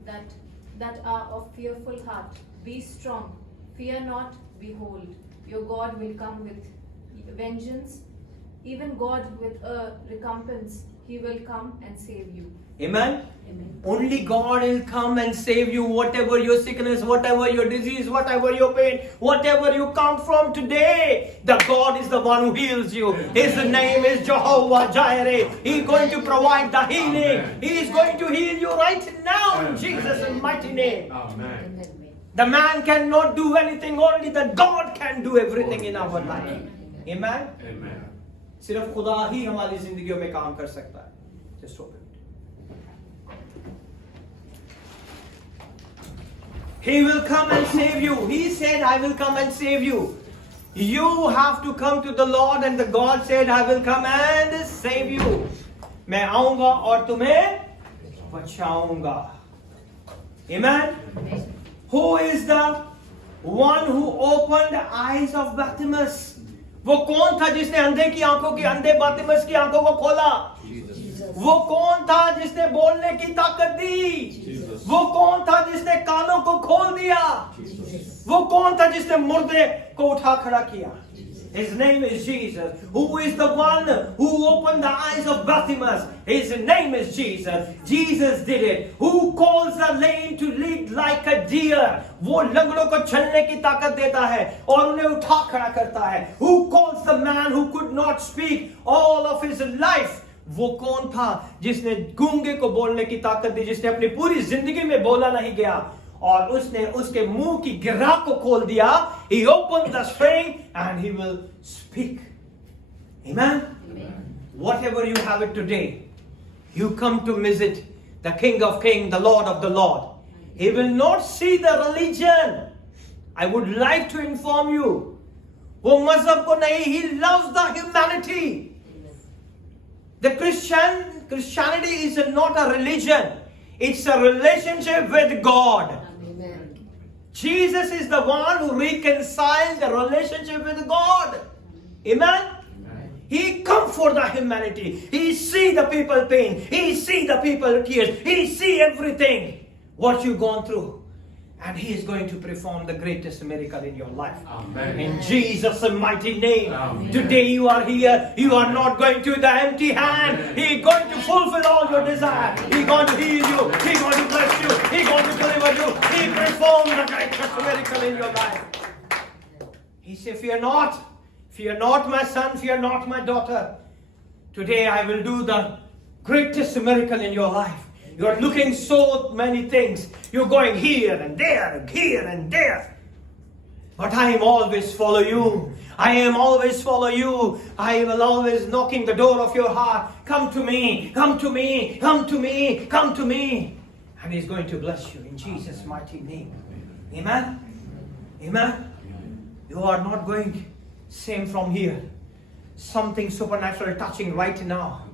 that are of fearful heart, be strong, fear not, behold, your God will come with vengeance, even God with a recompense, he will come and save you. Amen? Amen. Only God will come and save you, whatever your sickness, whatever your disease, whatever your pain, whatever you come from today. The God is the one who heals you. His name is Jehovah Jireh. He is going to provide the healing. He is going to heal you right now in Jesus' mighty name. Amen. The man cannot do anything, only the God can do everything in our life. Amen? Amen. सिर्फ खुदा ही हमारी जिंदगियों में काम कर सकता है. Just open it. He will come and save you. He said, I will come and save you. You have to come to the Lord, and the God said, I will come and save you. मैं आऊंगा और तुम्हें बचाऊंगा. Amen. Who is the one who opened the eyes of Bartimaeus? वो कौन था जिसने अंधे की आंखों की, अंधे बातिमस की आंखों को खोला? वो कौन था जिसने बोलने की ताकत दी? वो कौन था जिसने कानों को खोल दिया? वो कौन था जिसने मुर्दे को उठा खड़ा किया? His name is Jesus. Who is the one who opened the eyes of Bartimaeus? His name is Jesus. Jesus did it. Who calls the lame to leap like a deer? वो लंगड़ों को चलने की ताकत देता है और उन्हें उठा खड़ा करता है. Who calls the man who could not speak all of his life? वो कौन था जिसने गूंगे को बोलने की ताकत दी, जिसने अपनी पूरी जिंदगी में बोला नहीं गया और उसने उसके मुंह की गिरा को खोल दिया. He opened the string and he will speak. Amen? Whatever you have it today, you come to visit the King of Kings, the Lord of the Lord. He will not see the religion. I would like to inform you. वो मजहब को नहीं, he loves the humanity. The Christianity is not a religion. It's a relationship with God. Jesus is the one who reconciled the relationship with God. Amen? He come for the humanity. He see the people pain. He see the people tears. He see everything what you gone through. And He is going to perform the greatest miracle in your life. Amen. In Jesus' mighty name. Amen. Today you are here. You are not going to the empty hand. He is going to fulfill all your desire. He is going to heal you. He is going to bless you. He is going to deliver you. He perform the greatest miracle in your life. He said, fear not. Fear not, my son. Fear not, my daughter. Today I will do the greatest miracle in your life. You are looking so many things. You're going here and there and here and there. But I am always follow you. I am always follow you. I will always knocking the door of your heart. Come to me. Come to me. Come to me. Come to me. And He's going to bless you in Jesus' mighty name. Amen? Amen? You are not going same from here. Something supernatural touching right now.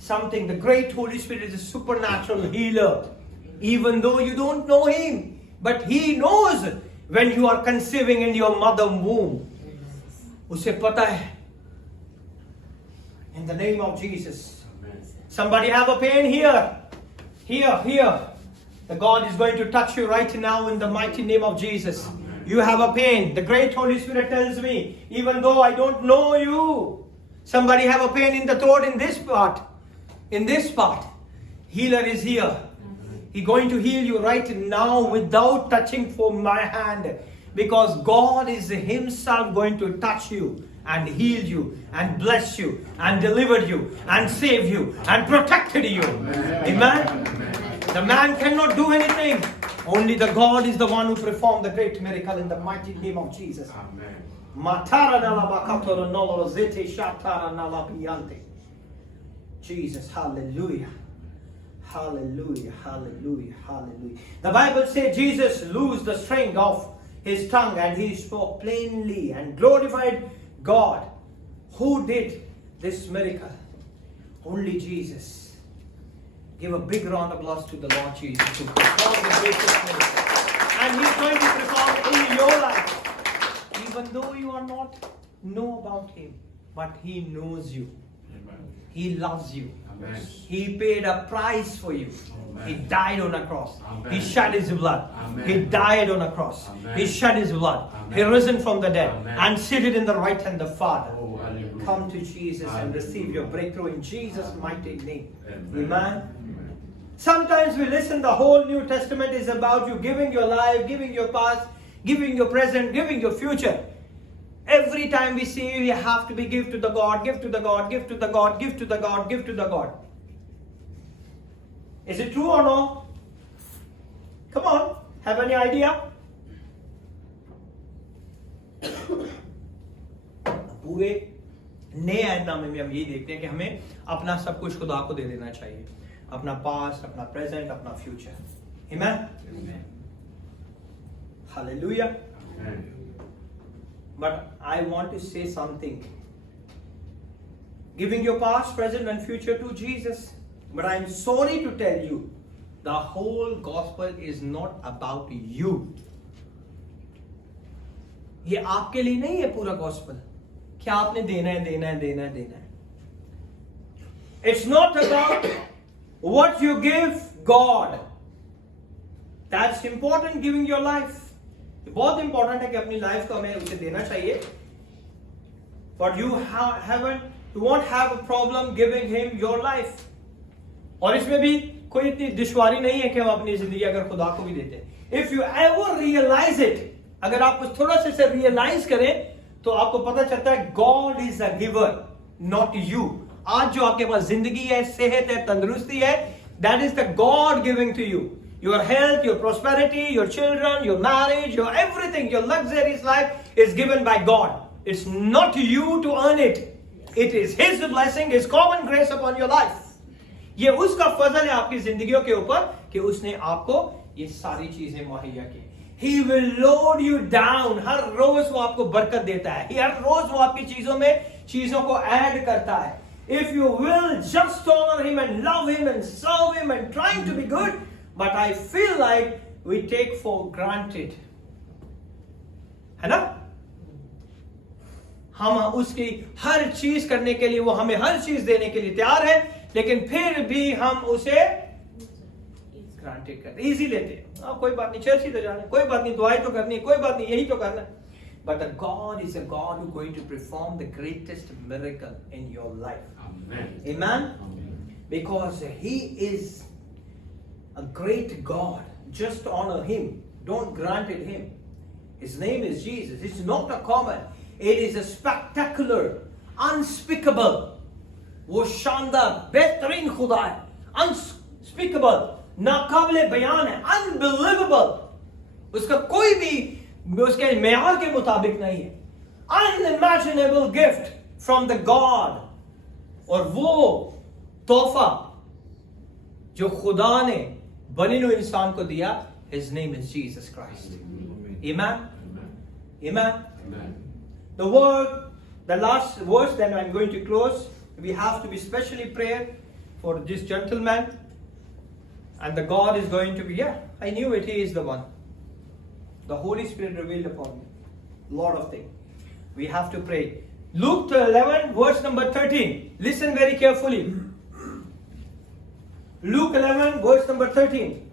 Something, the great Holy Spirit is a supernatural healer. Even though you don't know Him. But He knows when you are conceiving in your mother womb. Usse pata hai. In the name of Jesus. Somebody have a pain here. Here. The God is going to touch you right now in the mighty name of Jesus. You have a pain. The great Holy Spirit tells me, even though I don't know you. Somebody have a pain in the throat in this part. In this part, healer is here. He's going to heal you right now without touching from my hand. Because God is Himself going to touch you and heal you and bless you and deliver you and save you and protect you. Amen? The man cannot do anything. Only the God is the one who performed the great miracle in the mighty name of Jesus. Jesus, hallelujah. Hallelujah, hallelujah, hallelujah. The Bible says Jesus loosed the string of His tongue and He spoke plainly and glorified God. Who did this miracle? Only Jesus. Give a big round of applause to the Lord Jesus who performed the greatest miracle. And He's going to perform in your life. Even though you are not know about Him, but He knows you. He loves you. Amen. He paid a price for you. Amen. He died on a cross. Amen. He shed His blood. Amen. He died on a cross. Amen. He shed His blood. Amen. He risen from the dead Amen. and seated in the right hand of the Father. Oh, hallelujah. Come to Jesus and Hallelujah. receive your breakthrough in Jesus' mighty name. Amen. Amen. Sometimes we listen, the whole New Testament is about you giving your life, giving your past, giving your present, giving your future. Every time we see we have to be give to the God, give to the God, give to the God, give to the God, give to the God. Is it true or no? Come on, have any idea? पूरे नए आयतनामे में हम ये देखते हैं कि हमें अपना सब कुछ खुदा को दे देना चाहिए. अपना पास्ट, अपना प्रेजेंट, अपना future. Amen? Amen. Hallelujah. Amen. But I want to say something. Giving your past, present and future to Jesus. But I am sorry to tell you, the whole gospel is not about you. ये आपके लिए नहीं है पूरा gospel. क्या आपने देना है. It's not about what you give God. That's important, giving your life. बहुत इंपॉर्टेंट है कि अपनी लाइफ को हमें उसे देना चाहिए. but you won't have a problem giving him your life. और इसमें भी कोई इतनी दुश्वारी नहीं है कि हम अपनी जिंदगी अगर खुदा को भी देते हैं. If you ever realize it, अगर आप कुछ थोड़ा सा इसे रियलाइज करें तो आपको पता चलता है God is a giver, not you. आज जो आपके पास जिंदगी है, सेहत है, तंदुरुस्ती है, that is the God giving to you. Your health, your prosperity, your children, your marriage, your everything, your luxurious life is given by God. It's not you to earn it. It is His blessing, His common grace upon your life. ये उसका फजल है आपकी जिंदगियों के ऊपर कि उसने आपको ये सारी चीजें मुहैया की. He will load you down. हर रोज वो आपको बरकत देता है. हर रोज वो आपकी चीजों को ऐड करता है. If you will just honor Him and love Him and serve Him and trying to be good, but I feel like we take for granted. है ना? हम उसकी हर चीज करने के लिए, वो हमें हर चीज देने के लिए तैयार है, लेकिन फिर भी हम उसे ग्रांटेड करते, इजी लेते हैं. कोई बात नहीं, चर्च ही तो जाना है, कोई बात नहीं, दुआएं तो करनी है, कोई बात नहीं, यही तो करना है. But the God is a God who is going to perform the greatest miracle in your life. Amen. Amen? Amen. Because He is a great God. Just honor Him. Don't grant it Him. His name is Jesus. It's not a common. It is a spectacular, unspeakable. वो शानदार, बेहतरीन खुदा है. Unspeakable, नाकाबिले बयान है. Unbelievable. उसका कोई भी उसके मेयार के मुताबिक नहीं है. Unimaginable gift from the God. और वो तोहफा जो खुदा ने बनी हुई इंसान को दिया, His name is Jesus Christ. Amen? Amen? Amen. The word, the last verse, then I'm going to close. We have to be specially prayed for this gentleman. And the God is going to be, yeah, I knew it, He is the one. The Holy Spirit revealed upon me. A lot of things. We have to pray. Luke 11, verse number 13. Listen very carefully. Luke 11, verse number 13.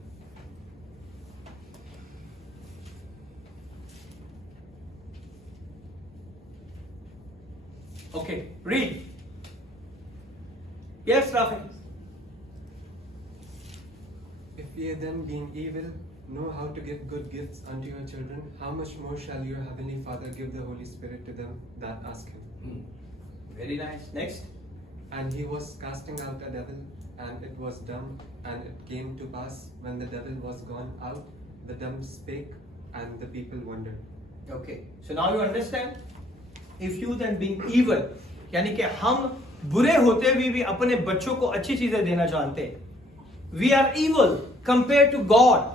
Okay, read. Yes, Rafi. If ye then, being evil, know how to give good gifts unto your children, how much more shall your heavenly Father give the Holy Spirit to them that ask Him? Very nice. Next. And He was casting out a devil, and it was dumb, and it came to pass, when the devil was gone out, the dumb spake, and the people wondered. Okay, so now you understand. If you then being evil, यानी कि हम बुरे होते हुए भी अपने बच्चों को अच्छी चीजें देना जानते हैं. We are evil compared to God.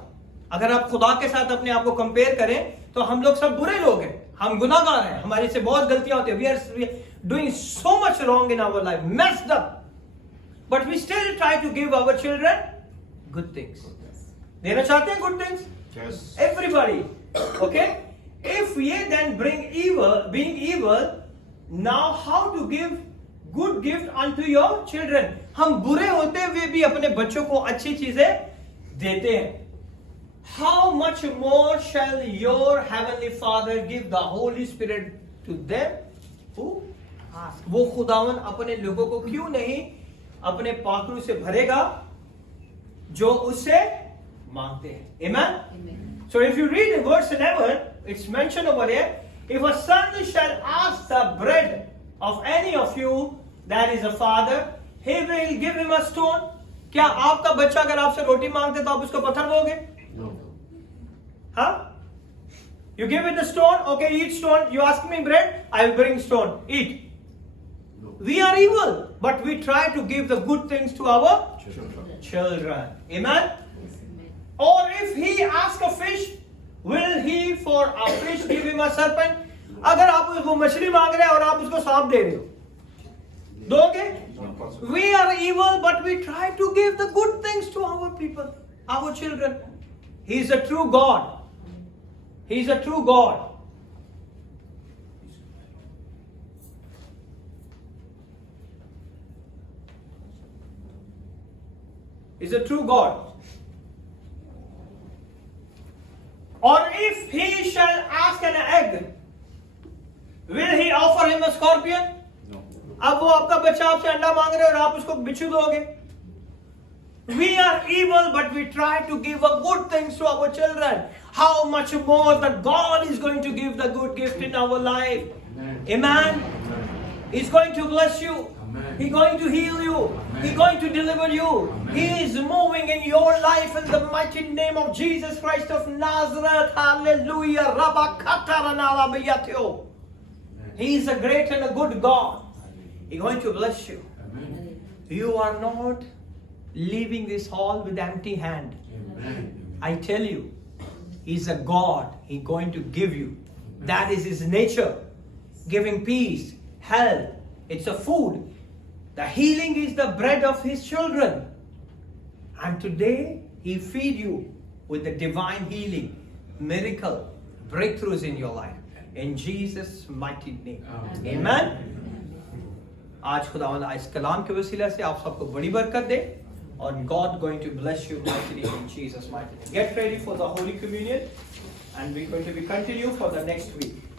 अगर आप खुदा के साथ अपने आप को कंपेयर करें तो हम लोग सब बुरे लोग हैं, हम गुनाहगार हैं, हमारे से बहुत गलतियां होती हैं. We are doing so much wrong in our life, messed up. But we still try to give our children good things. देना चाहते हैं good things? Yes. Everybody. Okay? If we then bring evil, being evil, now how to give good gift unto your children? हम बुरे होते हुए भी अपने बच्चों को अच्छी चीजें देते हैं. How much more shall your heavenly Father give the Holy Spirit to them who ask? वो खुदावन अपने लोगों को क्यों नहीं अपने पाखरू से भरेगा जो उससे मांगते हैं. Amen? Amen. So if you read in verse 11, it's mentioned over here, if a son shall ask the bread of any of you that is a father, he will give him a stone. क्या आपका बच्चा अगर आपसे रोटी मांगते तो आप उसको पत्थर दोगे? No. Huh? You give it the stone, okay, eat stone. You ask me bread, I will bring stone. Eat. No. We are evil, but we try to give the good things to our children. Amen? Or if he asks a fish, will he for a fish give him a serpent? अगर आप उसको मछली मांग रहे हैं और आप उसको सांप दे रहे हो, दोगे? We are evil, but we try to give the good things to our people, our children. He is a true God. He is a true God. He is a true God. Or if he shall ask an egg, will he offer offer him a scorpion? No. अब वो आपका बच्चा आपसे अंडा मांग रहे और आप उसको बिच्छू दोगे? We are evil, but we try to give a good things to our children. How much more that God is going to give the good gift in our life? Amen. He's going to bless you. He's going to heal you. He's going to deliver you. He is moving in your life in the mighty name of Jesus Christ of Nazareth. Hallelujah. He is a great and a good God. He's going to bless you. You are not leaving this hall with empty hand. I tell you, He's a God. He's going to give you. That is His nature. Giving peace, health. It's a food. The healing is the bread of His children. And today, He feed you with the divine healing, miracle, breakthroughs in your life. In Jesus' mighty name. Amen. आज खुदावंद इस कलाम के वसीला से आप सबको बड़ी बरकत दे और God going to bless you mightily in Jesus' mighty name. Get ready for the Holy Communion and we're going to be continue for the next week.